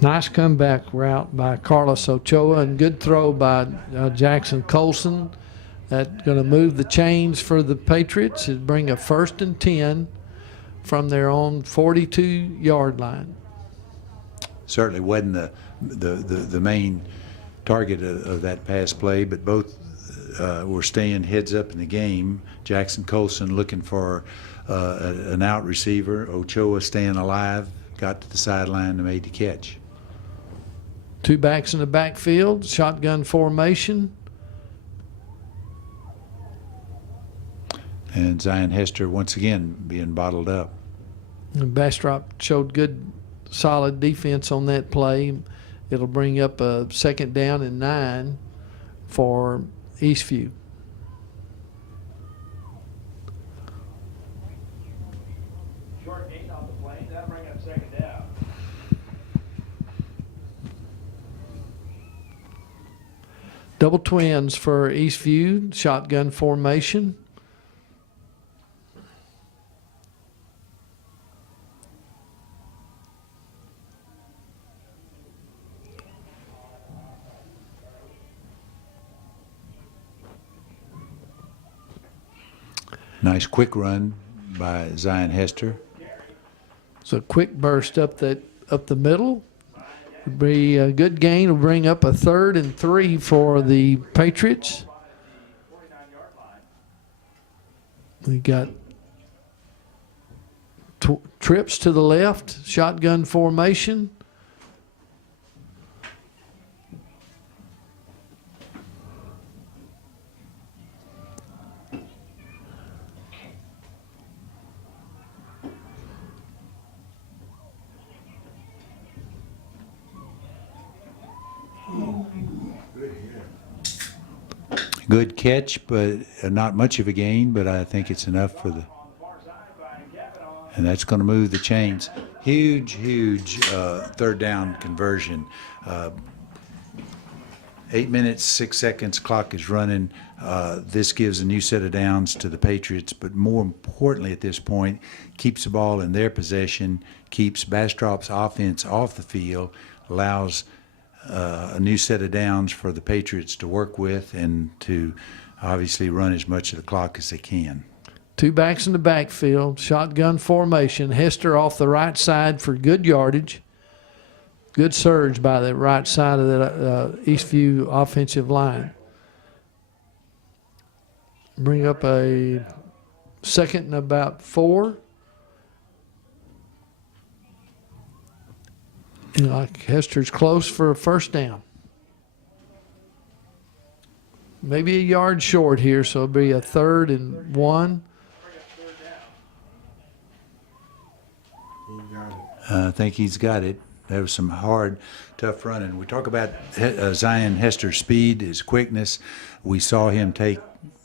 Nice comeback route by Carlos Ochoa and good throw by Jackson Colson. That's going to move the chains for the Patriots and bring a 1st and 10 from their own 42-yard line. Certainly wasn't the main target of that pass play, but both were staying heads up in the game. Jackson Colson looking for an out receiver. Ochoa staying alive, got to the sideline and made the catch. Two backs in the backfield, shotgun formation. And Zion Hester once again being bottled up. And Bastrop showed good, solid defense on that play. It'll bring up a 2nd down and 9 for EastView. Short gain off the plane, that'll bring up 2nd down. Double twins for EastView, shotgun formation. Nice quick run by Zion Hester. So a quick burst up the middle. Would be a good gain. Will bring up a 3rd and 3 for the Patriots. We got trips to the left, shotgun formation. Good catch, but not much of a gain, but I think it's enough for the, and that's going to move the chains. Huge 3rd down conversion. 8 minutes, 6 seconds, clock is running. This gives a new set of downs to the Patriots, but more importantly at this point, keeps the ball in their possession, keeps Bastrop's offense off the field, allows a new set of downs for the Patriots to work with and to obviously run as much of the clock as they can. Two backs in the backfield, shotgun formation. Hester off the right side for good yardage. Good surge by the right side of the EastView offensive line. Bring up a 2nd and about 4. And like Hester's close for a 1st down. Maybe a yard short here, so it'll be a 3rd and 1. I think he's got it. There was some hard, tough running. We talk about Zion Hester's speed, his quickness. We saw him take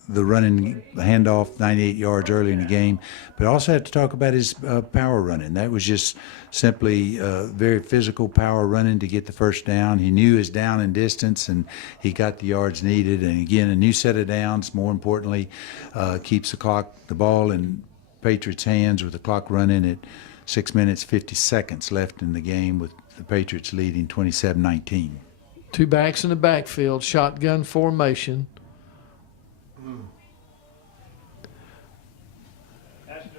the running handoff 98 yards early in the game, but also have to talk about his power running. That was just simply very physical power running to get the 1st down. He knew his down and distance, and he got the yards needed. And again, a new set of downs, more importantly, keeps the ball in Patriots' hands with the clock running at 6 minutes, 50 seconds left in the game with the Patriots leading 27-19. Two backs in the backfield, shotgun formation.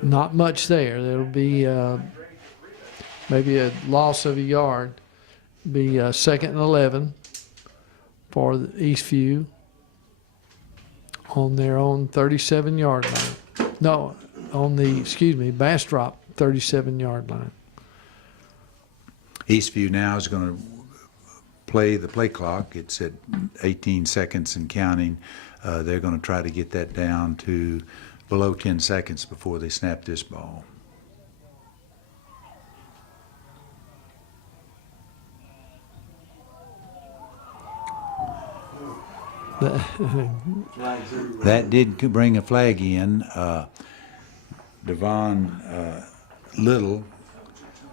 Not much there. There'll be maybe a loss of a yard. Be 2nd and 11 for the EastView on their own 37-yard line. No, on the, Bastrop 37-yard line. EastView now is going to play the play clock. It's at 18 seconds and counting. They're going to try to get that down to below 10 seconds before they snap this ball. That did bring a flag in. Devon Little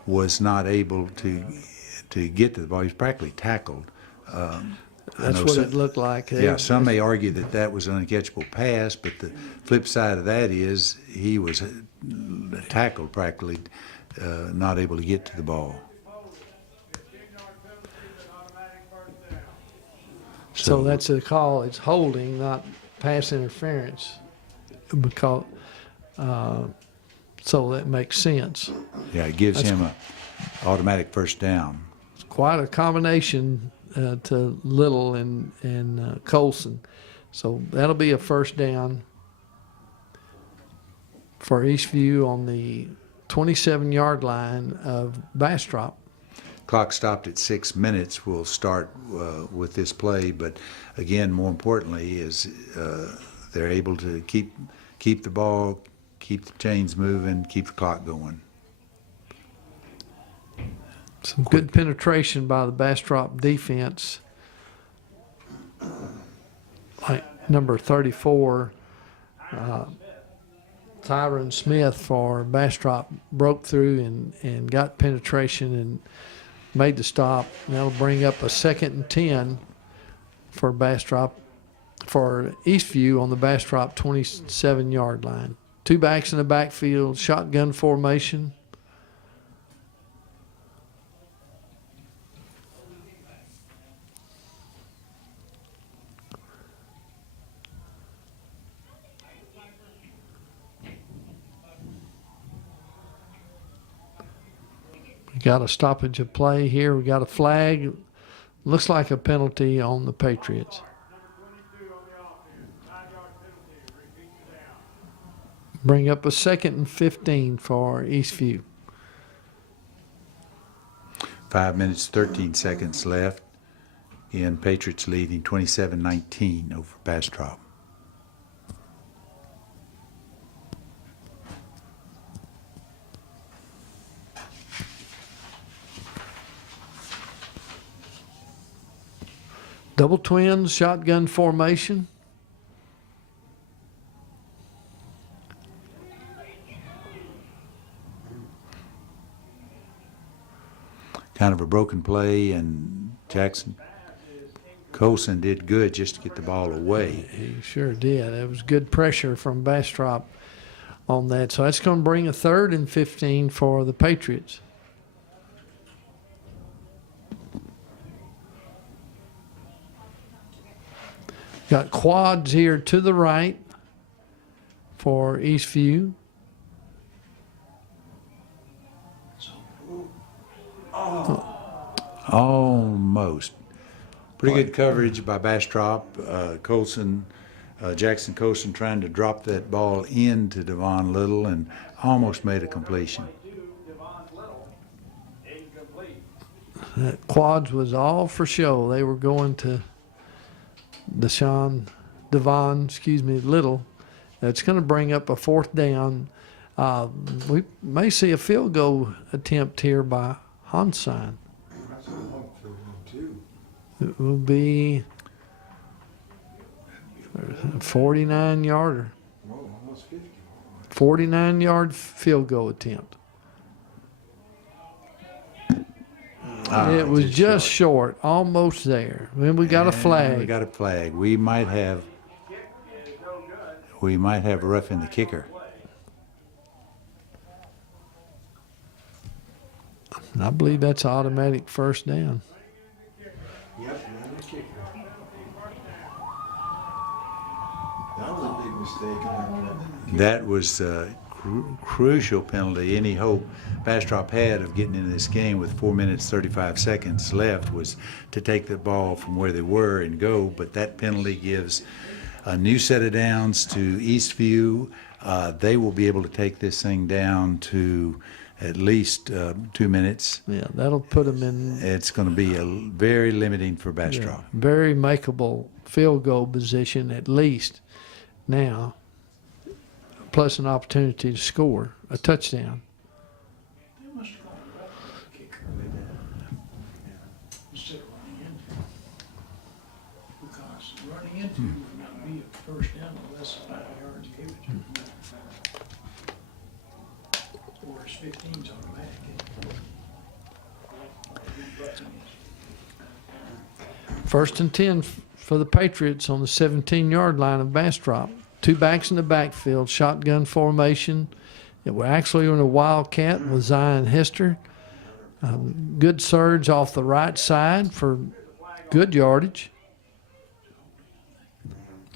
was not able to get to the ball. He was practically tackled. I That's know what some- it looked like. Yeah, some may argue that that was an uncatchable pass, but the flip side of that is he was tackled practically, not able to get to the ball. So that's a call. It's holding, not pass interference, because so that makes sense. Yeah, it gives him a automatic first down. It's quite a combination to Little and Colson. So that'll be a first down for Eastview on the 27-yard line of Bastrop. Clock stopped at 6 minutes. We'll start with this play, but again, more importantly, is they're able to keep the ball, keep the chains moving, keep the clock going. Some good penetration by the Bastrop defense. Like number 34, Tyron Smith for Bastrop broke through and got penetration and made the stop. That'll bring up a 2nd and 10 for Bastrop, for Eastview on the Bastrop 27-yard line. 2 backs in the backfield, shotgun formation. We got a stoppage of play here. We got a flag. Looks like a penalty on the Patriots. Bring up a 2nd and 15 for Eastview. 5 minutes, 13 seconds left. Again, Patriots leading 27-19 over Bastrop. Double twins, shotgun formation. Kind of a broken play, and Colson did good just to get the ball away. He sure did. It was good pressure from Bastrop on that. So that's going to bring a 3rd and 15 for the Patriots. Got quads here to the right for Eastview. Almost. Pretty good coverage by Bastrop. Jackson Colson trying to drop that ball into Devon Little and almost made a completion. That quads was all for show. They were going to Devon Little. That's going to bring up a 4th down. We may see a field goal attempt here by Hansen. It will be a 49-yarder. 49-yard field goal attempt. It was just short, almost there. Then we got a flag. We got a flag. We might have roughing the kicker. And I believe that's an automatic first down. Yep, another kicker. That was a big mistake in that play. That was a crucial penalty. Any hope Bastrop had of getting into this game with 4 minutes 35 seconds left was to take the ball from where they were and go, but that penalty gives a new set of downs to Eastview. They will be able to take this thing down to at least 2 minutes. Yeah, that'll put them in It's going to be very limiting for Bastrop. very makeable field goal position at least now, plus an opportunity to score a touchdown. They must have gone roughing the kicker with that. Instead of running into it. Because running turning into would not be a first down unless 5 yards gave it to them. Or it's 15's automatic. First and 10 for the Patriots on the 17-yard line of Bastrop. 2 backs in the backfield, shotgun formation. We're actually in a wildcat with Zion Hester. Good surge off the right side for good yardage.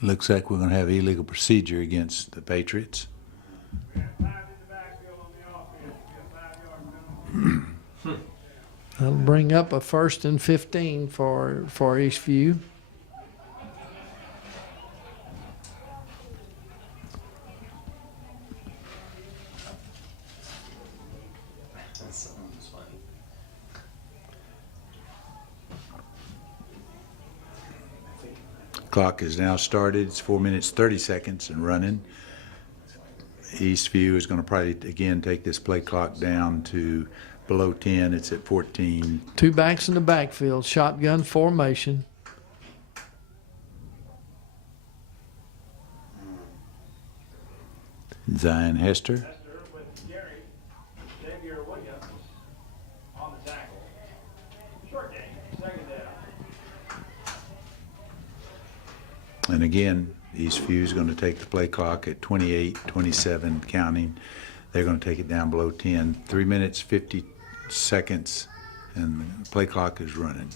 Looks like we're going to have illegal procedure against the Patriots. That'll bring up a first and 15 for EastView. Clock is now started. It's 4 minutes, 30 seconds and running. EastView is going to probably, again, take this play clock down to below 10. It's at 14. 2 backs in the backfield, shotgun formation. Zion Hester. Hester with Gary, Xavier Williams on the tackle. Short game, second down. And again, EastView is going to take the play clock at 28, 27, counting. They're going to take it down below 10. 3 minutes, 50 seconds, and the play clock is running.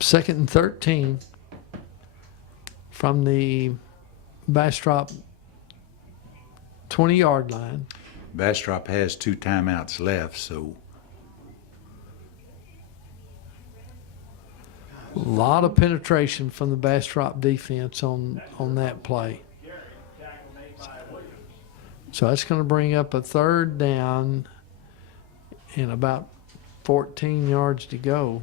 Second and 13 from the Bastrop 20-yard line. Bastrop has 2 timeouts left, so A lot of penetration from the Bastrop defense on that play. So that's going to bring up a third down and about 14 yards to go.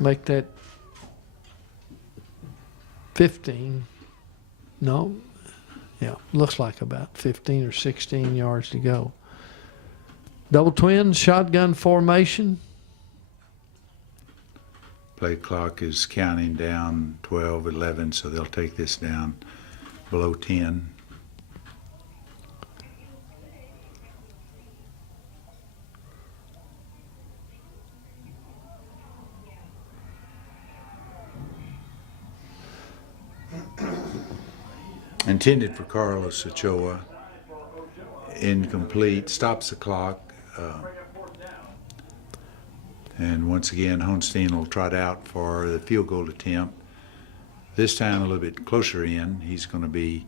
Make that 15. No. Yeah, looks like about 15 or 16 yards to go. Double twins, shotgun formation. play clock is counting down 12, 11, so they'll take this down below 10. Intended for Carlos Ochoa. Incomplete. Stops the clock. And once again, Honstein will trot out for the field goal attempt. This time a little bit closer in. He's going to be,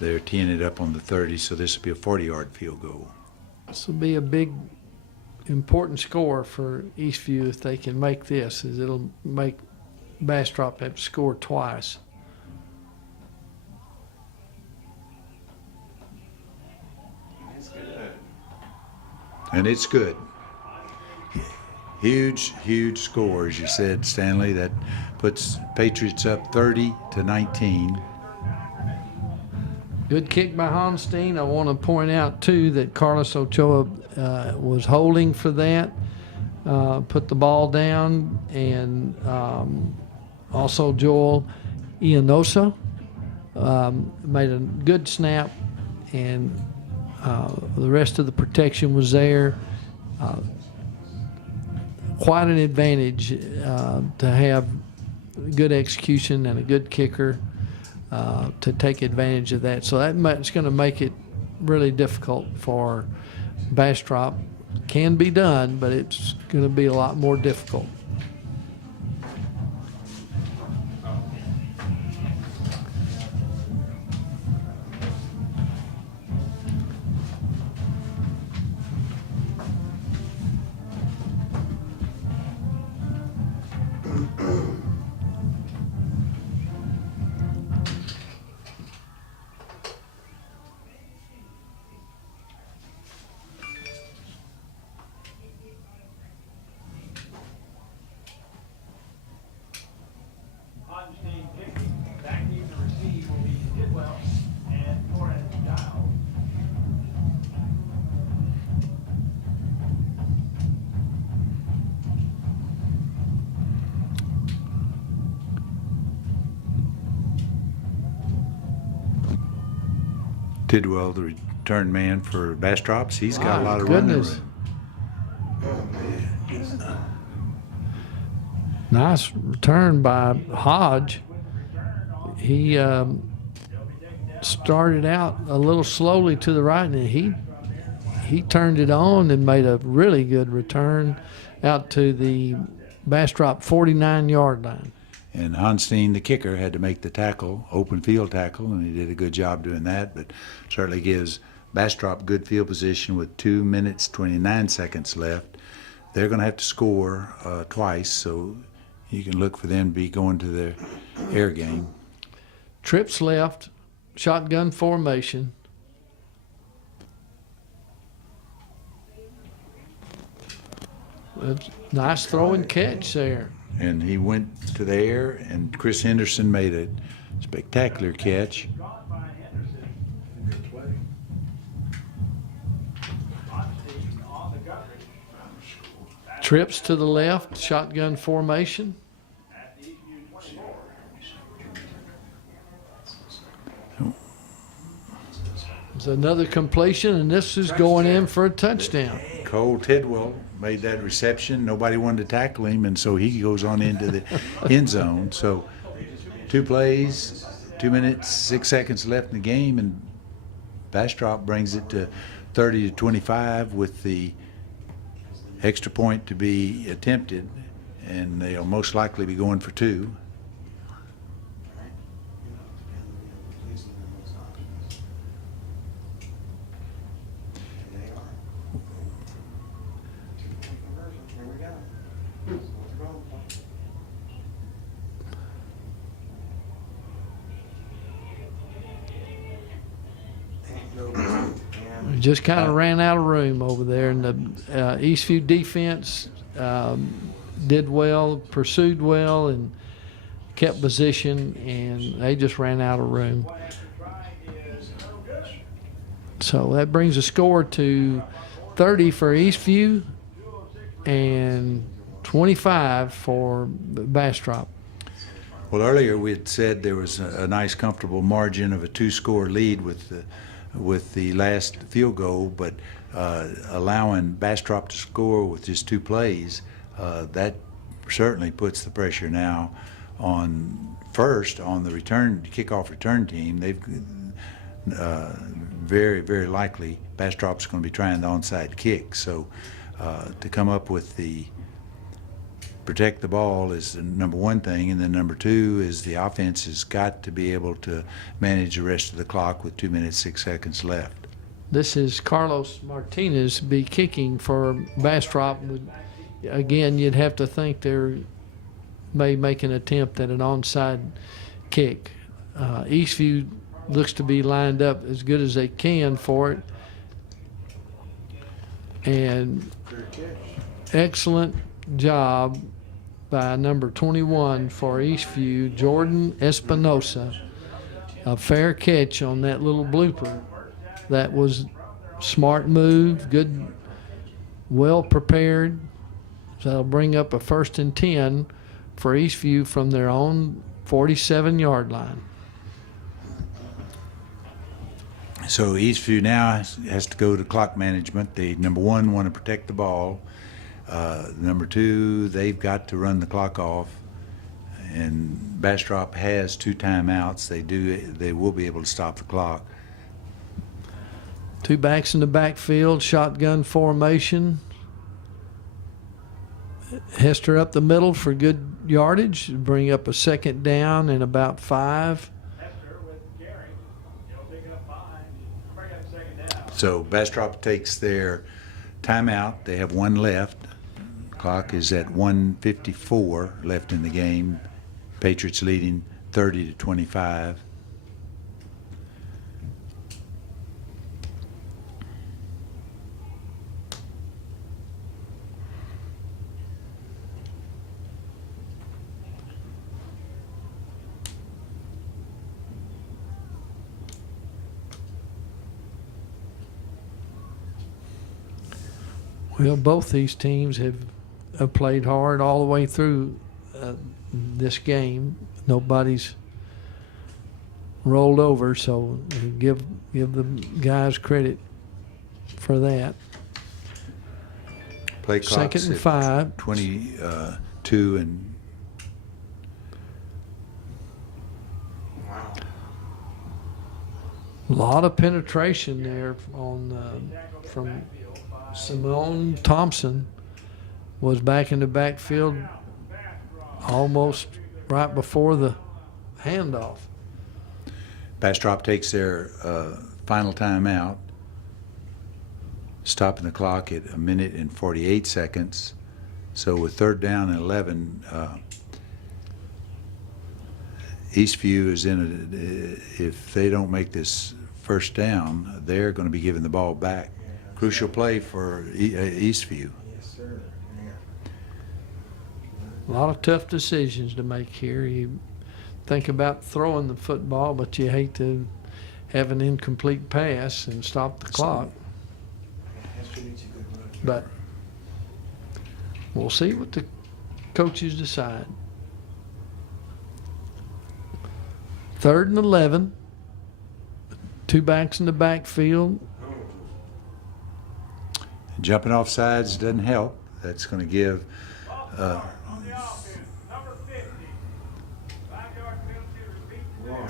they're teeing it up on the 30, so this will be a 40-yard field goal. This will be a big, important score for EastView if they can make this, as it'll make Bastrop have to score twice. And it's good. Huge, huge score, as you said, Stanley. That puts Patriots up 30-19. Good kick by Honstein. I want to point out, too, that Carlos Ochoa was holding for that, put the ball down, and also Joel Ianosa made a good snap, and the rest of the protection was there. Quite an advantage to have good execution and a good kicker to take advantage of that. So that's going to make it really difficult for Bastrop. Can be done, but it's going to be a lot more difficult. Tidwell, the return man for Bastrops, he's got a My lot of running goodness. room. Nice return by Hodge. He started out a little slowly to the right, and he turned it on and made a really good return out to the Bastrop 49-yard line. And Honstein, the kicker, had to make the tackle, open field tackle, and he did a good job doing that, but certainly gives Bastrop good field position with 2 minutes, 29 seconds left. They're going to have to score twice, so you can look for them to be going to their air game. Trips left, shotgun formation. That's nice throw and catch there. And he went to the air, and Chris Henderson made a spectacular catch. Gone by Henderson. Good play. Honstein on the coverage. Trips to the left, shotgun formation. At the EastView 24. There's another completion, and this is going in for a touchdown. Cole Tidwell made that reception. Nobody wanted to tackle him, and so he goes on into the end zone. So 2 plays, 2 minutes, 6 seconds left in the game, and Bastrop brings it to 30-25 with the extra point to be attempted, and they'll most likely be going for 2. Just kind of ran out of room over there, and the Eastview defense did well, pursued well, and kept position, and they just ran out of room. So that brings the score to 30 for Eastview and 25 for Bastrop. Well, earlier we had said there was a nice, comfortable margin of a 2-score lead with the last field goal, but allowing Bastrop to score with just 2 plays, that certainly puts the pressure now on first on the kickoff return team. They've very, very likely Bastrop's going to be trying the onside kick. So to come up with the protect the ball is the number one thing, and then number 2 is the offense has got to be able to manage the rest of the clock with 2 minutes, 6 seconds left. This is Carlos Martinez be kicking for Bastrop. Again, you'd have to think they may make an attempt at an onside kick. Eastview looks to be lined up as good as they can for it. And excellent job by number 21 for Eastview, Jordan Espinosa. A fair catch on that little blooper. That was smart move, good, well prepared. So that'll bring up a 1st and 10 for Eastview from their own 47-yard line. So Eastview now has to go to clock management. They, number 1, want to protect the ball. Number 2, they've got to run the clock off. And Bastrop has 2 timeouts. They will be able to stop the clock. 2 backs in the backfield, shotgun formation. Hester up the middle for good yardage, bring up a 2nd down and about 5. Hester with Gary. He'll pick up 5. Bring up 2nd down. So Bastrop takes their timeout. They have 1 left. Clock is at 1:54 left in the game. Patriots leading 30-25. Well, both these teams have played hard all the way through this game. Nobody's rolled over, so give the guys credit for that. Play clock's Second and at 5. 22 and A lot of penetration there on from Simone Thompson. Was back in the backfield almost right before the handoff. Bastrop takes their final timeout, stopping the clock at 1:48. So with 3rd down and 11, EastView is in if they don't make this first down, they're going to be giving the ball back. Crucial play for EastView. Yes, sir. A lot of tough decisions to make here. You think about throwing the football, but you hate to have an incomplete pass and stop the clock. But we'll see what the coaches decide. 3rd and 11. 2 backs in the backfield. Jumping off sides doesn't help. That's going to give On the offense, number 50. 5-yard penalty to repeat Boy,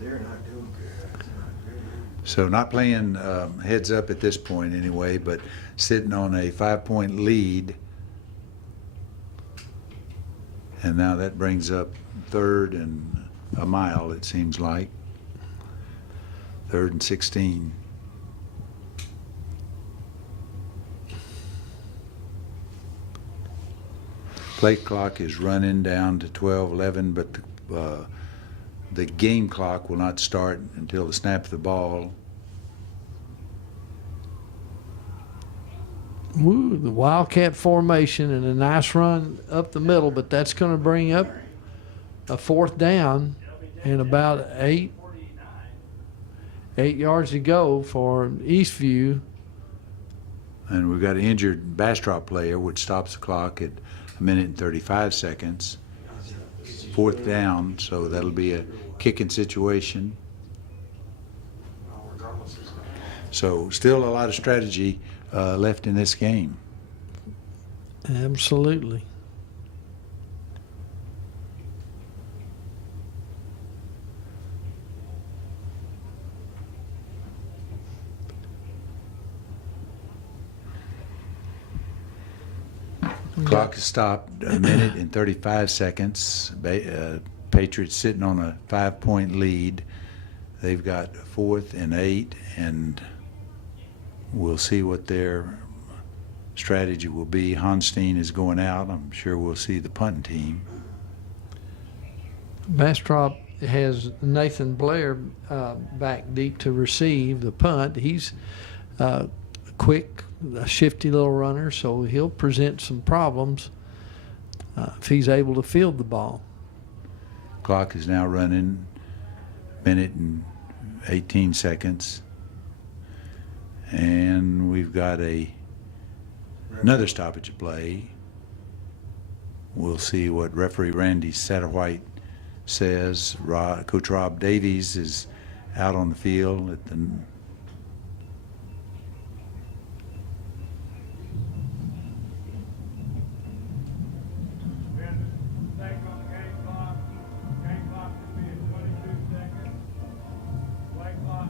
there. they're not doing good. They're not very good. So not playing heads up at this point anyway, but sitting on a 5-point lead. And now that brings up 3rd and a mile, it seems like. 3rd and 16. Play clock is running down to 12:11, but the game clock will not start until the snap of the ball. Woo, the Wildcat formation and a nice run up the middle, but that's going to bring up a 4th down and about 8 yards to go for Eastview. And we've got an injured Bastrop player, which stops the clock at 1:35. 4th down, so that'll be a kicking situation. So still a lot of strategy left in this game. Absolutely. Clock is stopped 1:35. Patriots sitting on a 5-point lead. They've got 4th and 8, and we'll see what their strategy will be. Honstein is going out. I'm sure we'll see the punting team. Bastrop has Nathan Blair back deep to receive the punt. He's quick, a shifty little runner, so he'll present some problems if he's able to field the ball. Clock is now running 1:18. And we've got another stoppage of play. We'll see what referee Randy Satterwhite says. Coach Rob Davies is out on the field at the Mistake on the game clock. Game clock will be at 22 seconds. Play clock.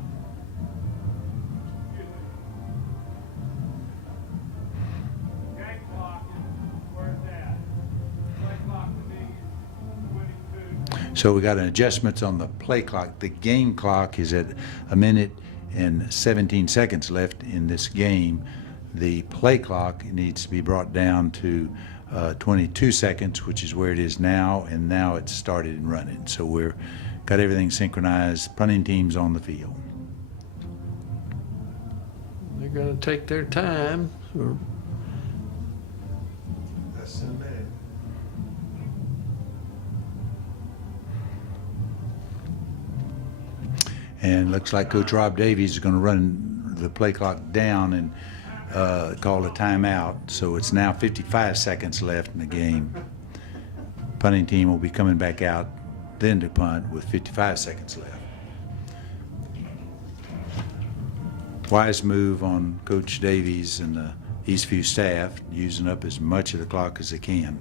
Excuse me. Game clock is where it's at. Play clock will be 22. So we got an adjustment on the play clock. The game clock is at 1:17 left in this game. The play clock needs to be brought down to 22 seconds, which is where it is now, and now it's started and running. So we're got everything synchronized. Punting team's on the field. They're going to take their time. Less than a minute. And looks like Coach Rob Davies is going to run the play clock down and call a timeout. So it's now 55 seconds left in the game. Punting team will be coming back out then to punt with 55 seconds left. Wise move on Coach Davies and the EastView staff, using up as much of the clock as they can.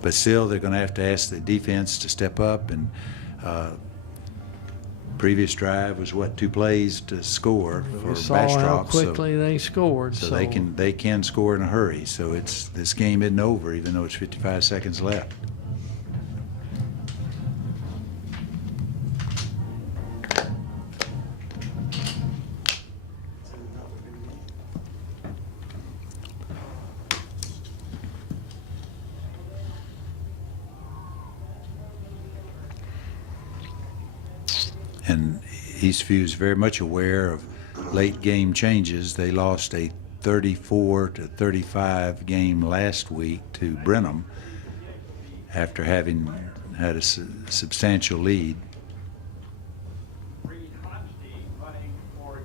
But still, they're going to have to ask the defense to step up, and previous drive was, 2 plays to score for We saw how Bastrop. quickly they scored. So they can score in a hurry. So this game isn't over, even though it's 55 seconds left. And Eastview is very much aware of late game changes. They lost a 34-35 game last week to Brenham after having had a substantial lead. Reed Hodgson running for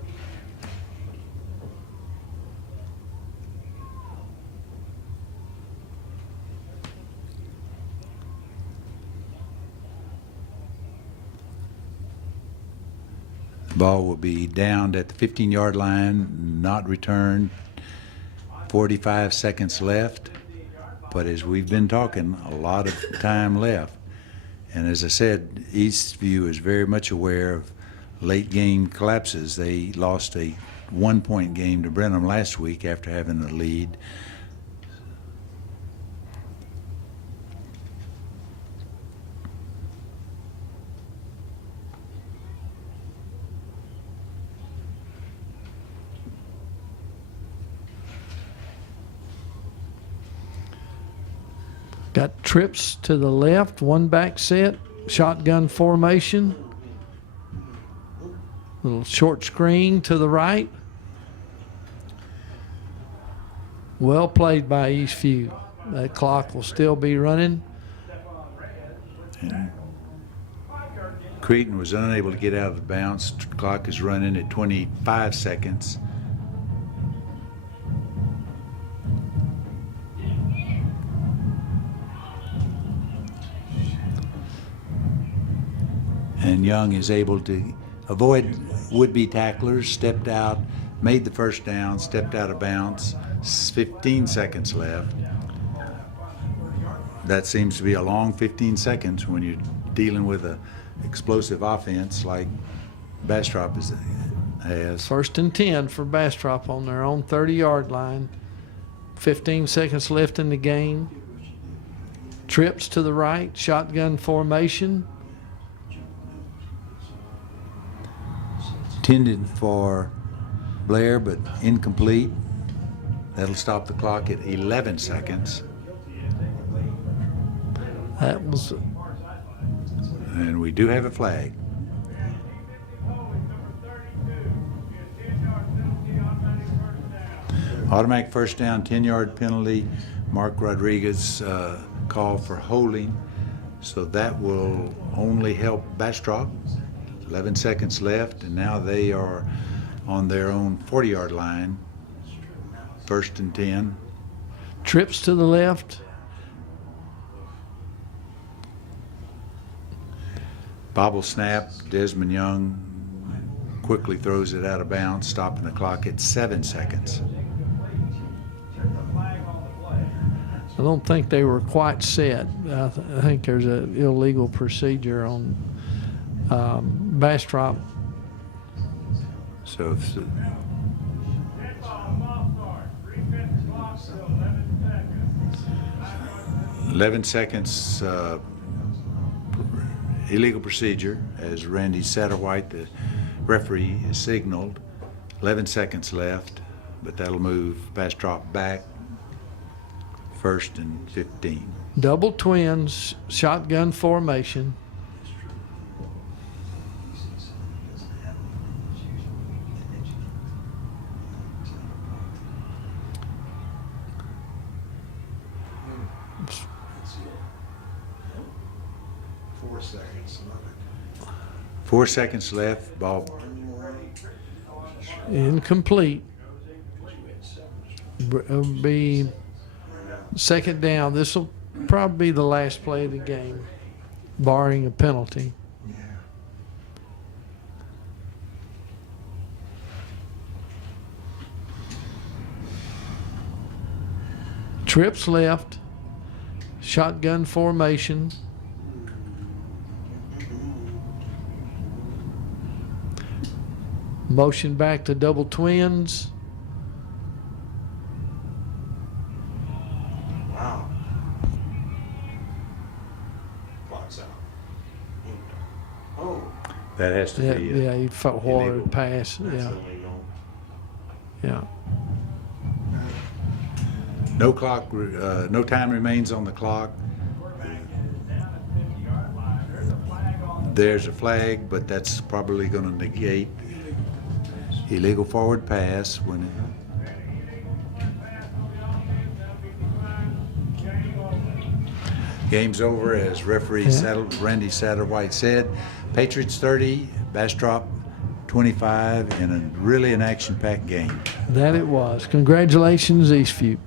Ball will be downed at the 15-yard line, not returned. 45 seconds left. But as we've been talking, a lot of time left. And as I said, Eastview is very much aware of late game collapses. They lost a 1-point game to Brenham last week after having the lead. Got trips to the left, 1 back set, shotgun formation. Little short screen to the right. Well played by Eastview. That clock will still be running. And Cretan was unable to get out of the bounce. Clock is running at 25 seconds. And Young is able to avoid would-be tacklers, stepped out, made the first down, stepped out of bounds. 15 seconds left. That seems to be a long 15 seconds when you're dealing with an explosive offense like Bastrop has. 1st and 10 for Bastrop on their own 30-yard line. 15 seconds left in the game. Trips to the right, shotgun formation. Intended for Blair, but incomplete. That'll stop the clock at 11 seconds. That was And we do have a flag. Automatic first down, 10-yard penalty. Mark Rodriguez call for holding. So that will only help Bastrop. 11 seconds left, and now they are on their own 40-yard line. 1st and 10. trips to the left. Bobble snap. Desmond Young quickly throws it out of bounds, stopping the clock at 7 seconds. I don't think they were quite set. I think there's an illegal procedure on Bastrop. So if 11 seconds illegal procedure, as Randy Satterwhite, the referee, has signaled. 11 seconds left, but that'll move Bastrop back. 1st and 15. Double twins, shotgun formation. Four seconds left. Ball Incomplete. It'll be 2nd down. This will probably be the last play of the game. barring a penalty. Trips left, shotgun formation. Motion back to double twins. Wow. Clock's out. Oh. That has to Yeah, be. yeah, he fought hard illegal. pass. That's Yeah, illegal. yeah. No clock, no time remains on the clock. There's a flag, but that's probably going to negate illegal forward pass when game's over, as referee Randy Satterwhite said. Patriots 30, Bastrop 25, in really an action-packed game. That it was. Congratulations, Eastview.